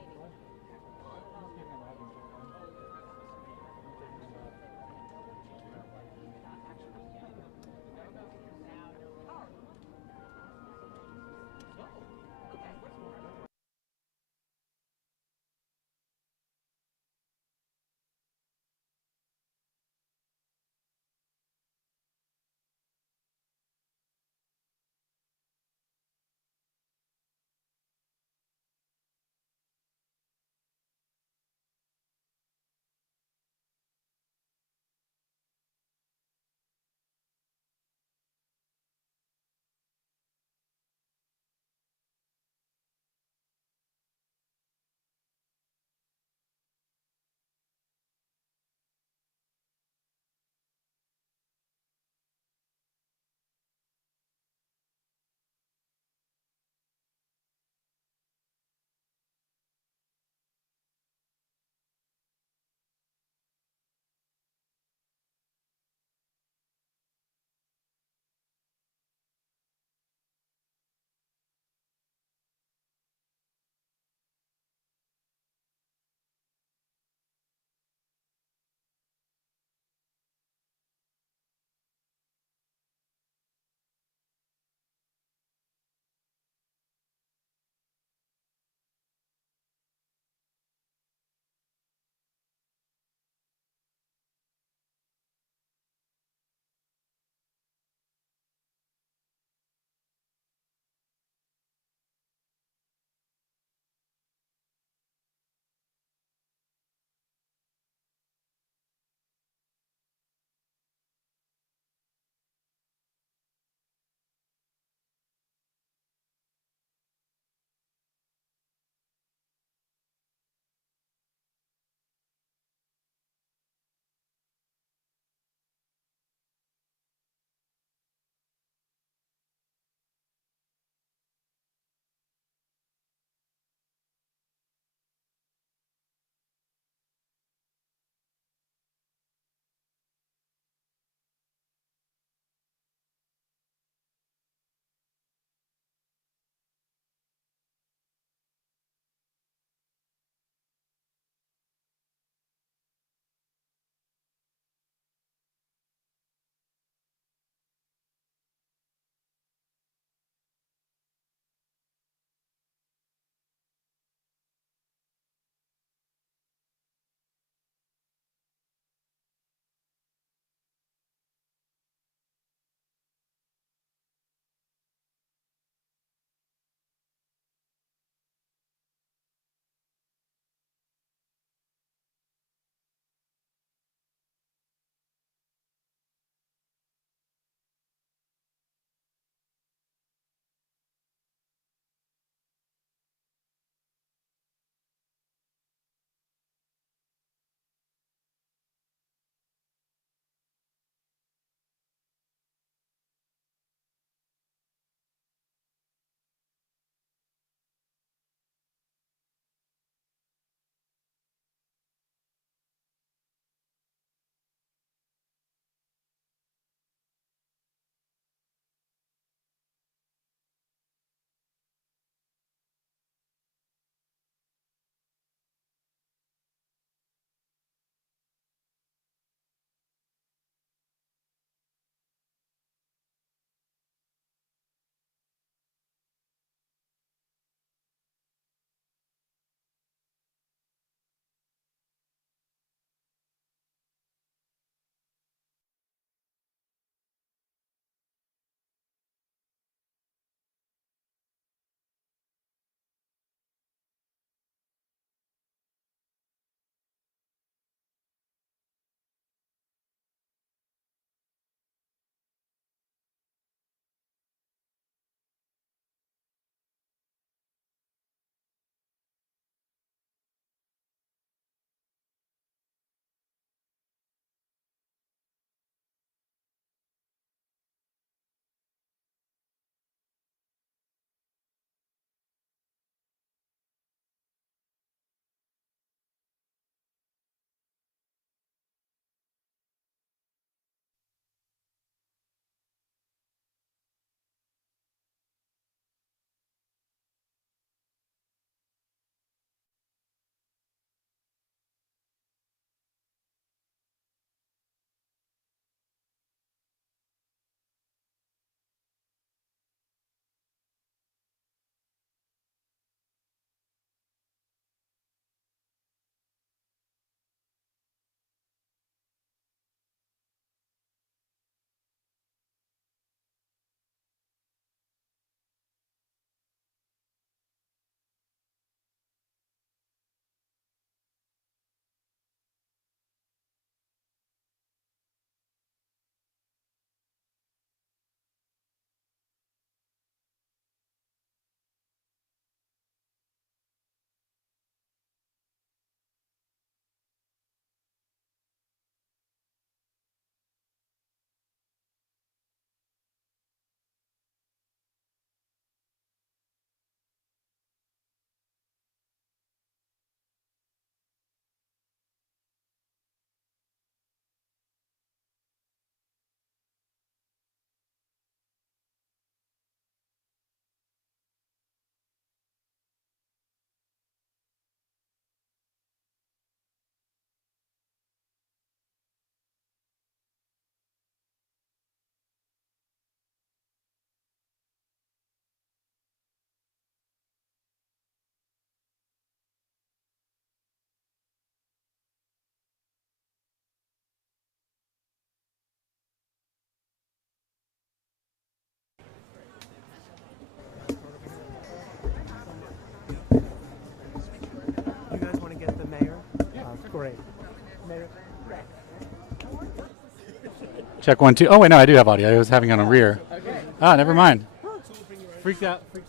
Check 1, 2. Oh, wait, no, I do have audio. I was having it on rear. Okay. Ah, never mind. Freaked out. You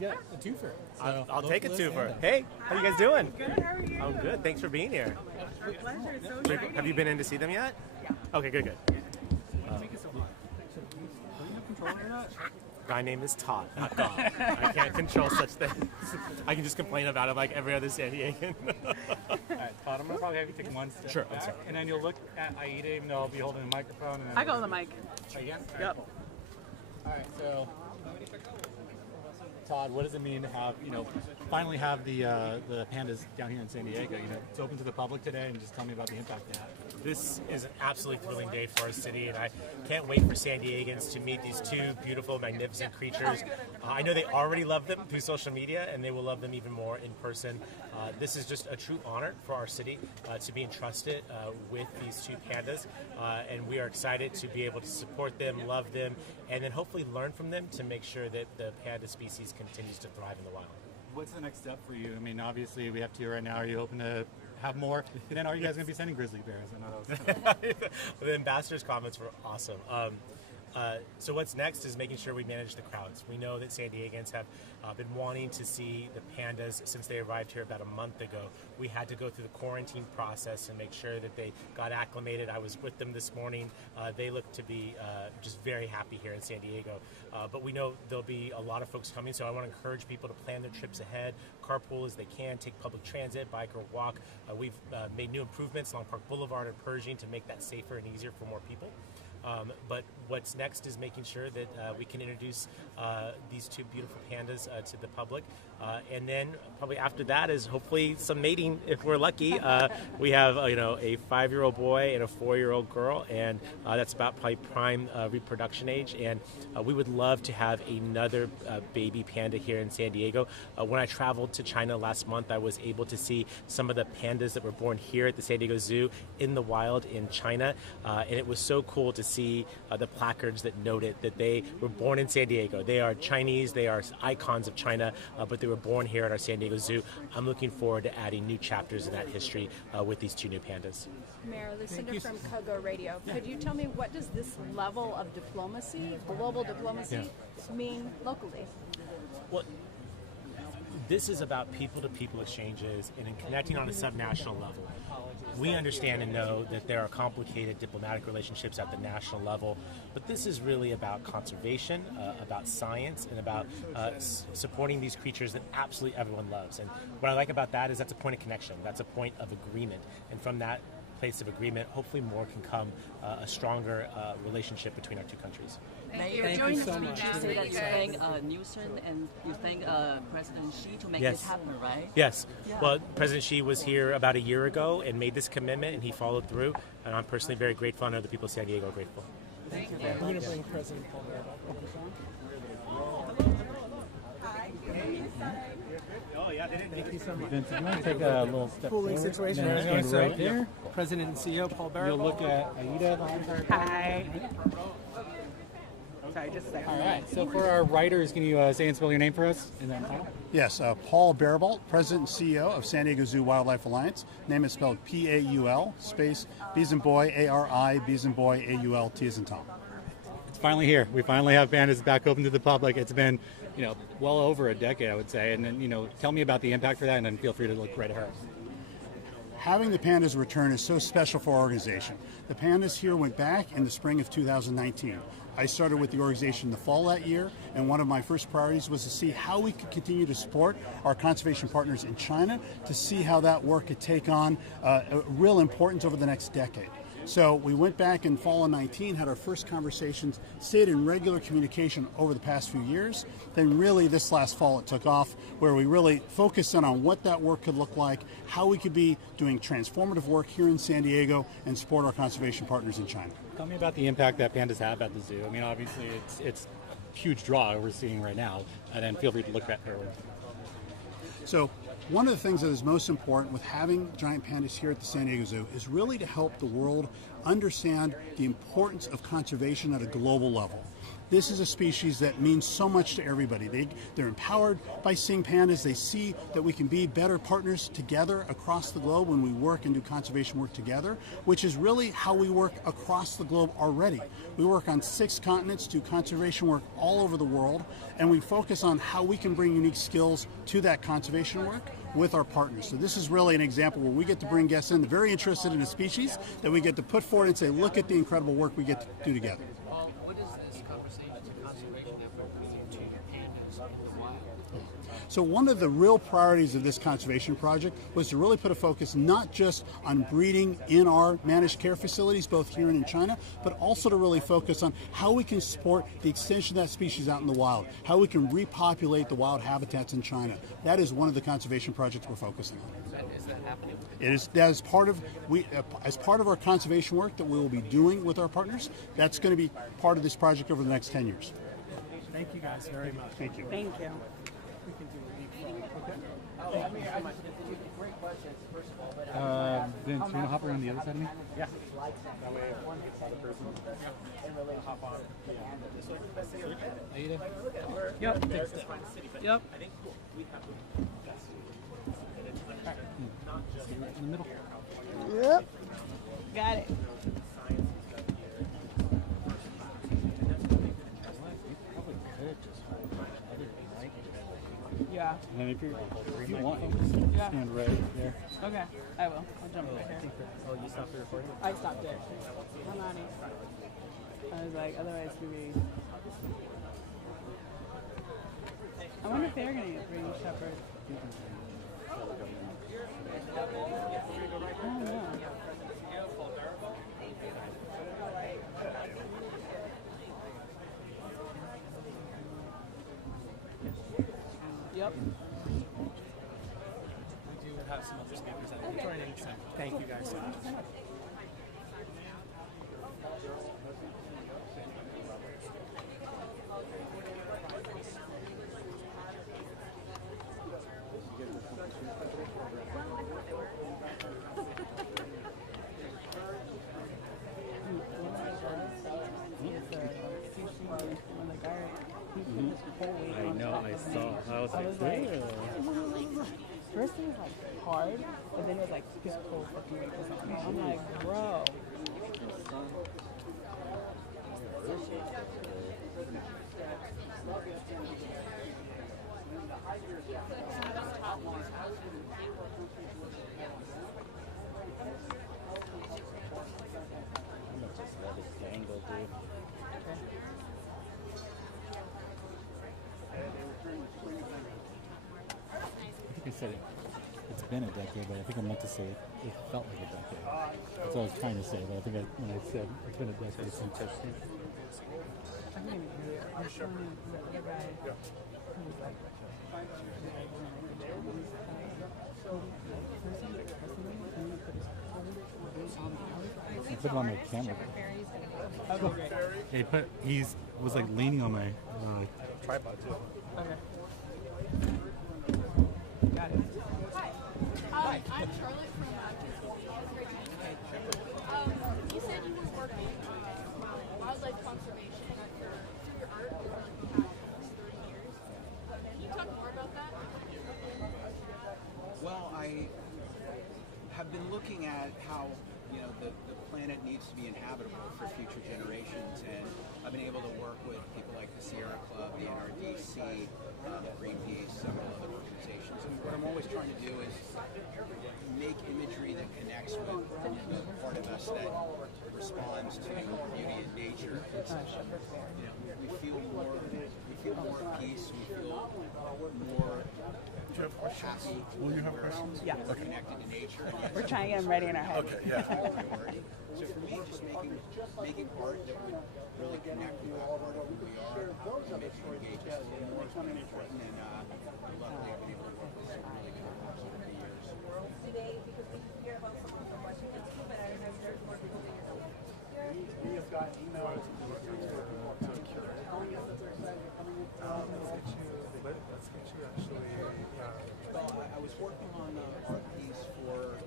get a twofer. I'll take a twofer. Hey, how you guys doing? Good, how are you? I'm good. Thanks for being here. My pleasure. It's so exciting. Have you been in to see them yet? Yeah. Okay, good. My name is Todd, not God. I can't control such things. I can just complain about it like every other San Diegan. All right, Todd, I'm going to probably have you take one step Sure, back, I'm sorry. and then you'll look at Aida, even though I'll be holding the microphone. And then I go on the mic. Again? Yep. All right, so Todd, what does it mean to have, finally have the pandas down here in San Diego? It's open to the public today, and just tell me about the impact they had. This is an absolutely thrilling day for our city, and I can't wait for San Diegans to meet these two beautiful, magnificent creatures. I know they already love them through social media, and they will love them even more in person. This is just a true honor for our city to be entrusted with these two pandas, and we are excited to be able to support them, love them, and then hopefully learn from them to make sure that the panda species continues to thrive in the wild. What's the next step for you? I mean, obviously we have 2 right now. Are you hoping to have more? And then are you guys going to be sending grizzly bears? I know that was The ambassador's comments were awesome. So what's next is making sure we manage the crowds. We know that San Diegans have been wanting to see the pandas since they arrived here about a month ago. We had to go through the quarantine process and make sure that they got acclimated. I was with them this morning. They look to be just very happy here in San Diego. But we know there'll be a lot of folks coming, so I want to encourage people to plan their trips ahead, carpool as they can, take public transit, bike or walk. We've made new improvements along Park Boulevard and Pershing to make that safer and easier for more people. But what's next is making sure that we can introduce these two beautiful pandas to the public. And then probably after that is hopefully some mating if we're lucky. We have a 5-year-old boy and a 4-year-old girl, and that's about probably prime reproduction age. And we would love to have another baby panda here in San Diego. When I traveled to China last month, I was able to see some of the pandas that were born here at the San Diego Zoo in the wild in China. And it was so cool to see the placards that noted that they were born in San Diego. They are Chinese, they are icons of China, but they were born here at our San Diego Zoo. I'm looking forward to adding new chapters in that history with these two new pandas. Mayor, Lucinda from Kogo Radio. Could you tell me what does this level of diplomacy, global diplomacy, mean locally? Well, this is about people-to-people exchanges and in connecting on a subnational level. We understand and know that there are complicated diplomatic relationships at the national level, but this is really about conservation, about science, and about supporting these creatures that absolutely everyone loves. And what I like about that is that's a point of connection. That's a point of agreement. And from that place of agreement, hopefully more can come a stronger relationship between our two countries. Thank you. Thank you so much. You say that you thank Newsom and you thank President Xi to make Yes. this happen, right? Yes. Yeah. Well, President Xi was here about a year ago and made this commitment, and he followed through. And I'm personally very grateful. I know the people of San Diego are grateful. Thank you. We're going to bring President Paul Bear Oh, yeah, they didn't Thank you so much. Vince, if you want to take a little step Cooling forward, situation and right then now. stand So, right there. President and CEO Paul Bear. You'll look at Aida the entire time. Hi. Sorry, just a second. All right, so for our writers, can you say and spell your name for us? And then Yes, Paul Barebolt, President and CEO of San Diego Zoo Wildlife Alliance. Name is spelled P-A-U-L, space, B as in boy, A-R-I, B as in boy, A-U-L, T as in Tom. it's finally here. We finally have pandas back open to the public. It's been, well over a decade, I would say. And then, tell me about the impact for that, and then feel free to look right at her. Having the pandas return is so special for our organization. The pandas here went back in the spring of 2019. I started with the organization in the fall that year, and one of my first priorities was to see how we could continue to support our conservation partners in China, to see how that work could take on a real importance over the next decade. So we went back in fall of 19, had our first conversations, stayed in regular communication over the past few years. Then really this last fall it took off, where we really focused in on what that work could look like, how we could be doing transformative work here in San Diego and support our conservation partners in China. Tell me about the impact that pandas have at the zoo. I mean, obviously, it's a huge draw we're seeing right now, and then feel free to look at her. So one of the things that is most important with having giant pandas here at the San Diego Zoo is really to help the world understand the importance of conservation at a global level. this is a species that means so much to everybody. They're empowered by seeing pandas. They see that we can be better partners together across the globe when we work and do conservation work together, which is really how we work across the globe already. We work on 6 continents, do conservation work all over the world, and we focus on how we can bring unique skills to that conservation work with our partners. So this is really an example where we get to bring guests in that are very interested in a species that we get to put forward and say, look at the incredible work we get to do together. What is this conversation effort mean to pandas in the wild? So one of the real priorities of this conservation project was to really put a focus not just on breeding in our managed care facilities, both here and in China, but also to really focus on how we can support the extension of that species out in the wild, how we can repopulate the wild habitats in China. That is one of the conservation projects we're focusing on. Is that happening? It is, that is part of, as part of our conservation work that we will be doing with our partners. That's going to be part of this project over the next 10 years. Thank you guys very much. Thank you. Thank you. We can do a leapfrog. Okay. Great questions, first of all. But, Vince, you want to hop around the other side of me? Yeah. That way, one other person can hop on. This way. Are you there? Yep. Yep. I think we have In the middle. Yep. Got it. Yeah. And then if you want, you can Yeah. stand right there. Okay, I will. I'll jump right here. Oh, you stopped the recording? I stopped it. I'm on it. I was like, otherwise maybe. I wonder if they're gonna bring Shepherd. I don't know. Yep. We do have some other speakers at the joining, so thank you guys so much. I know, I saw. I was like, First it was like hard, but then it was like his whole fucking weight was on me. I'm like, bro. I said it's been a decade, but I think I meant to say it felt like a decade. That's what I was trying to say, but I think when I said it's been a decade since I've seen it. I didn't even hear it. I was showing the other guy who was like, I put it on my camera. okay, great. He was like leaning on my Tripod, too. Okay. Got it. Hi, I'm Charlotte from you said you were working wildlife conservation through your art over the past 30 years. Can you talk more about that? Well, I have been looking at how the planet needs to be inhabitable for future generations, and I've been able to work with people like the Sierra Club, the NRDC, Greenpeace, several other organizations. And what I'm always trying to do is make imagery that connects with the part of us that responds to beauty in nature. We feel more at peace. We feel more happy. Will you have questions? Yeah. We're connected to nature. And We're trying to get them ready in our head. Okay, yeah. So for me, just making art that would really connect with that part of who we are, and make it engage us a little more is really important. And luckily, I've been able to work with some really good artists over the years. Today, because we hear about someone from Washington too, but I don't know if there's more people that you're looking here. We have gotten emails to a curator. Let's get you actually. Well, I was working on an art piece for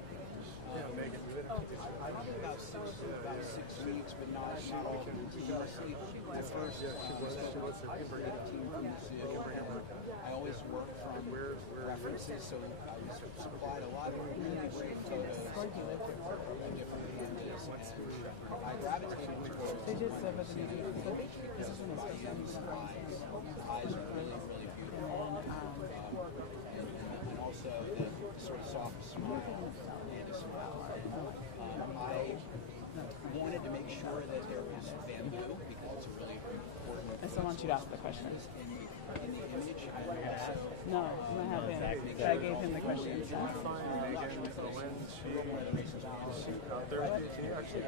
Megan, we would have to get you Probably about 6 weeks, but not all continuously. At first, so I bring a team from the zoo, and I always work from references, so I was supplied a lot of really great photos of different pandas, and I gravitated towards panda-monium's eyes. The eyes are really, really beautiful, and also the sort of soft smile, panda smile. I wanted to make sure that there was bamboo because it's a really important. I still want you to ask the question. In the image, and also No, I haven't. I gave him the question. Did you find Megan when she out there? Can you actually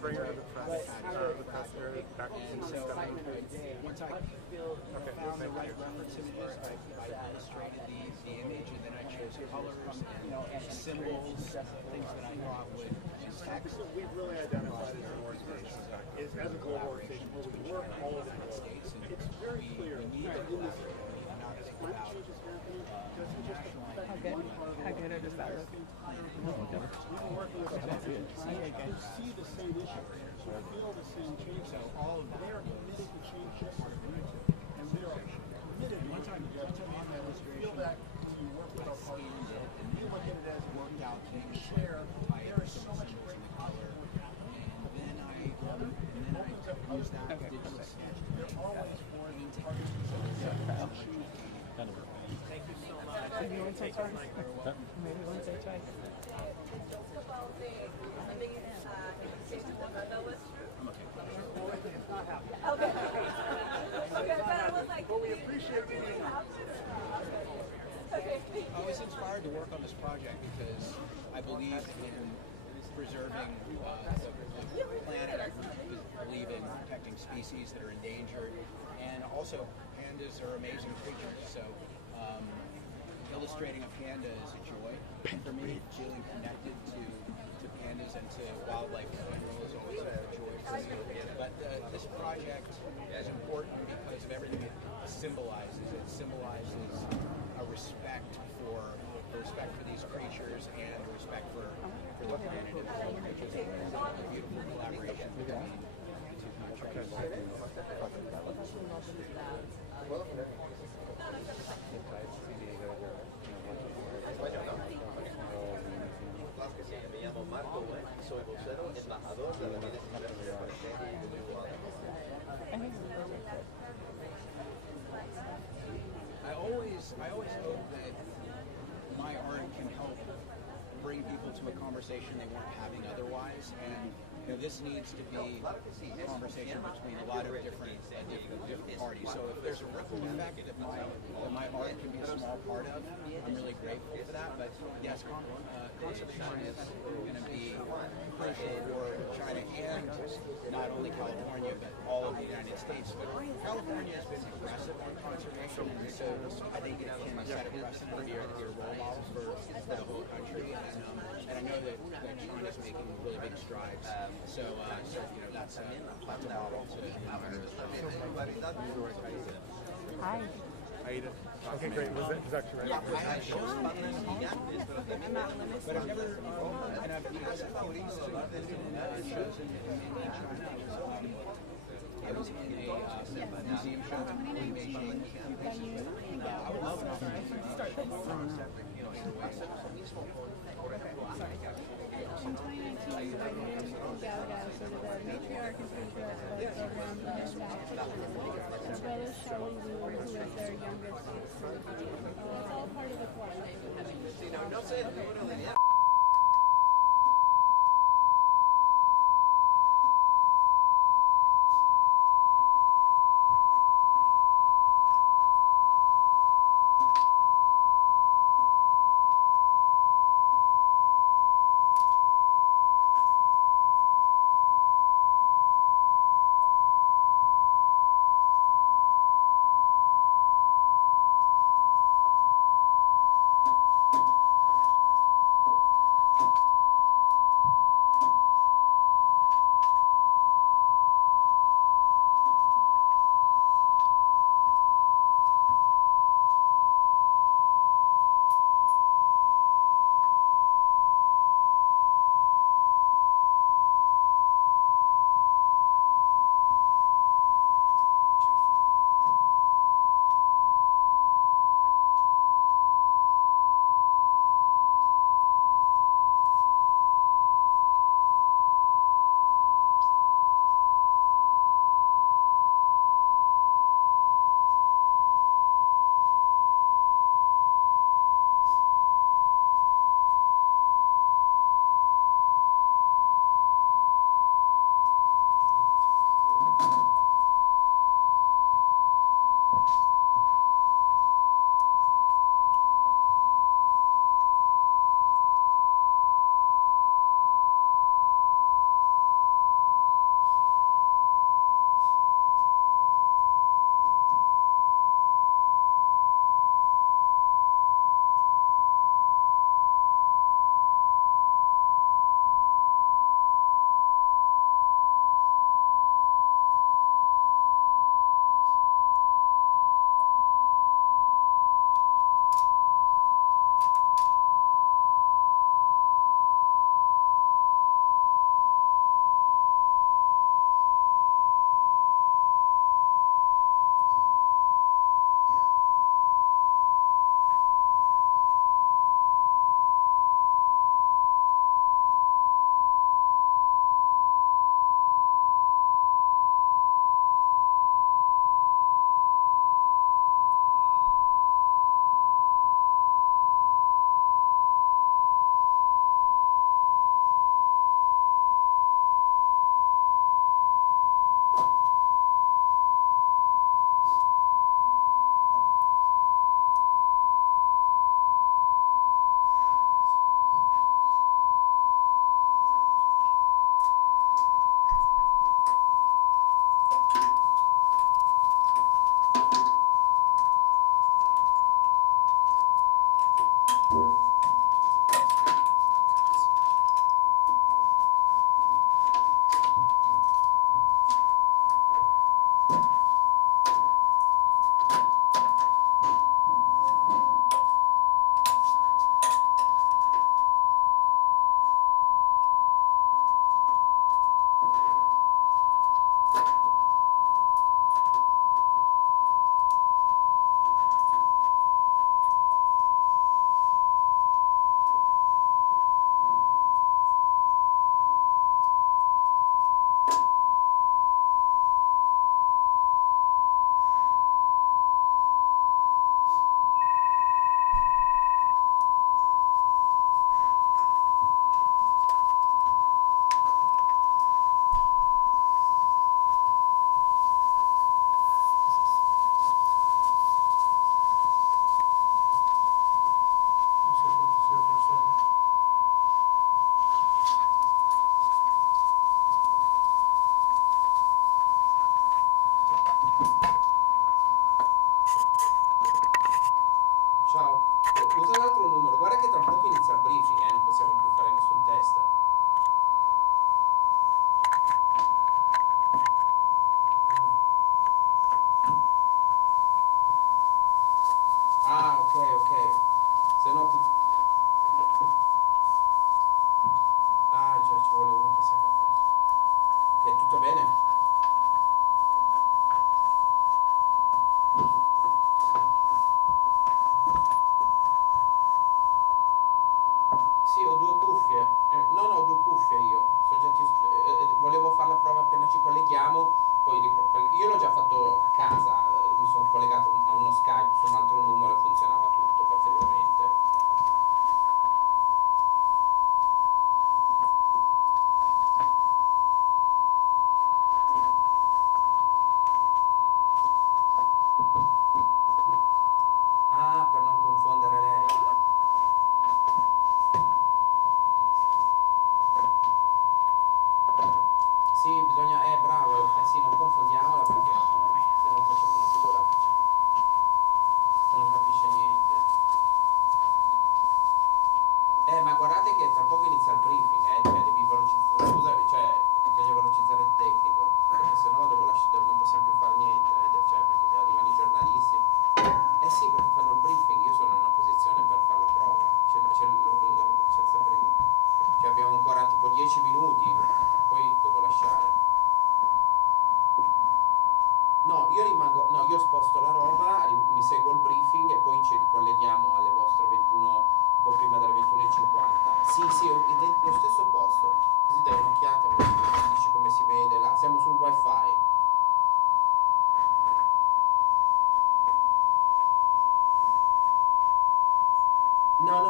bring her to the press area back and so once I found the right reference images, I illustrated the image, and then I chose colors and symbols, things that I thought would text. We really identified as an organization is as a global organization where we work all over the world. It's very clear that in this How good does that look? we've been working with who see the same issue, who feel the same change. So all of they are committed to change justice, and we are committed to working together. And we feel that when you work with our partners, we look at it as worked out things. Share. There is so much great color, and then I use that digital sketch. They're always for the partners. Thank you so much. Maybe once or twice. Maybe once or twice. Okay. Okay, but I was like, well, we appreciate you being I was inspired to work on this project because I believe in preserving the planet. I believe in protecting species that are endangered, and also pandas are amazing creatures. So illustrating a panda is a joy for me. Feeling connected to pandas and to wildlife in general is always a joy for me. But this project is important because of everything it symbolizes. It symbolizes a respect for these creatures and a respect for the planet, which is a beautiful collaboration between the two countries. I always hope that my art can help bring people to a conversation they weren't having otherwise, and this needs to be a conversation between a lot of different parties. So if there's a ripple effect that my art can be a small part of, I'm really grateful for that. But yes, conservation is going to be crucial for China and not only California, but all of the United States. But California has been aggressive on conservation, and so I think it can set a precedent to be a role model for the whole country. And I know that China's making really big strides. So that's a model to Hi. Aida. Okay, great. Is that correct? Yeah, I've shown but I've never, and I've asked colleagues to visit in shows in mainland China. I was in a museum show in Beijing a few weeks ago. I would love an opportunity to start In 2019, the Gauda, sort of the matriarch and patriarch of the program, her brother Charlie Wu, who was their youngest. It's all part of the course. Ciao, usa l'altro numero, guarda che tra poco inizia il briefing, non possiamo più fare nessun test. Ah, ok, se no... Ah, già, ci vuole uno che sia capace. Ok, tutto bene? Sì, ho due cuffie. No, ho due cuffie io. Volevo fare la prova appena ci colleghiamo, poi io l'ho già fatto a casa, mi sono collegato a uno Skype su un altro numero e funzionava tutto perfettamente. Ah, per non confondere lei. Sì, bisogna, bravo, sì, non confondiamola perché se no facciamo una figuraccia. Non capisce niente. Ma guardate che tra poco inizia il briefing, cioè devi velocizzare, scusa, cioè bisogna velocizzare il tecnico, perché sennò non possiamo più fare niente, cioè perché arrivano i giornalisti. Eh sì, perché fanno il briefing, io sono in una posizione per fare la prova, cioè abbiamo ancora tipo 10 minuti, poi devo lasciare. No, io sposto la roba, mi seguo il briefing e poi ci ricolleghiamo alle vostre 21, un po' prima delle 21:50. Sì, lo stesso posto, così dai un'occhiata, mi dici come si vede là, siamo sul wifi. No,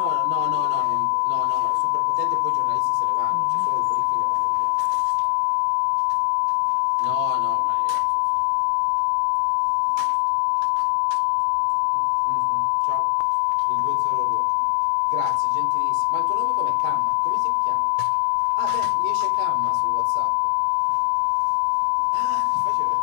super potente, poi i giornalisti se ne vanno, c'è solo il briefing e vanno via. No, ma ciao, il 202. Grazie, gentilissimo. Ma il tuo nome com'è? Camma? Come si chiama? Ah beh, mi esce Camma su WhatsApp. Ah, mi faceva.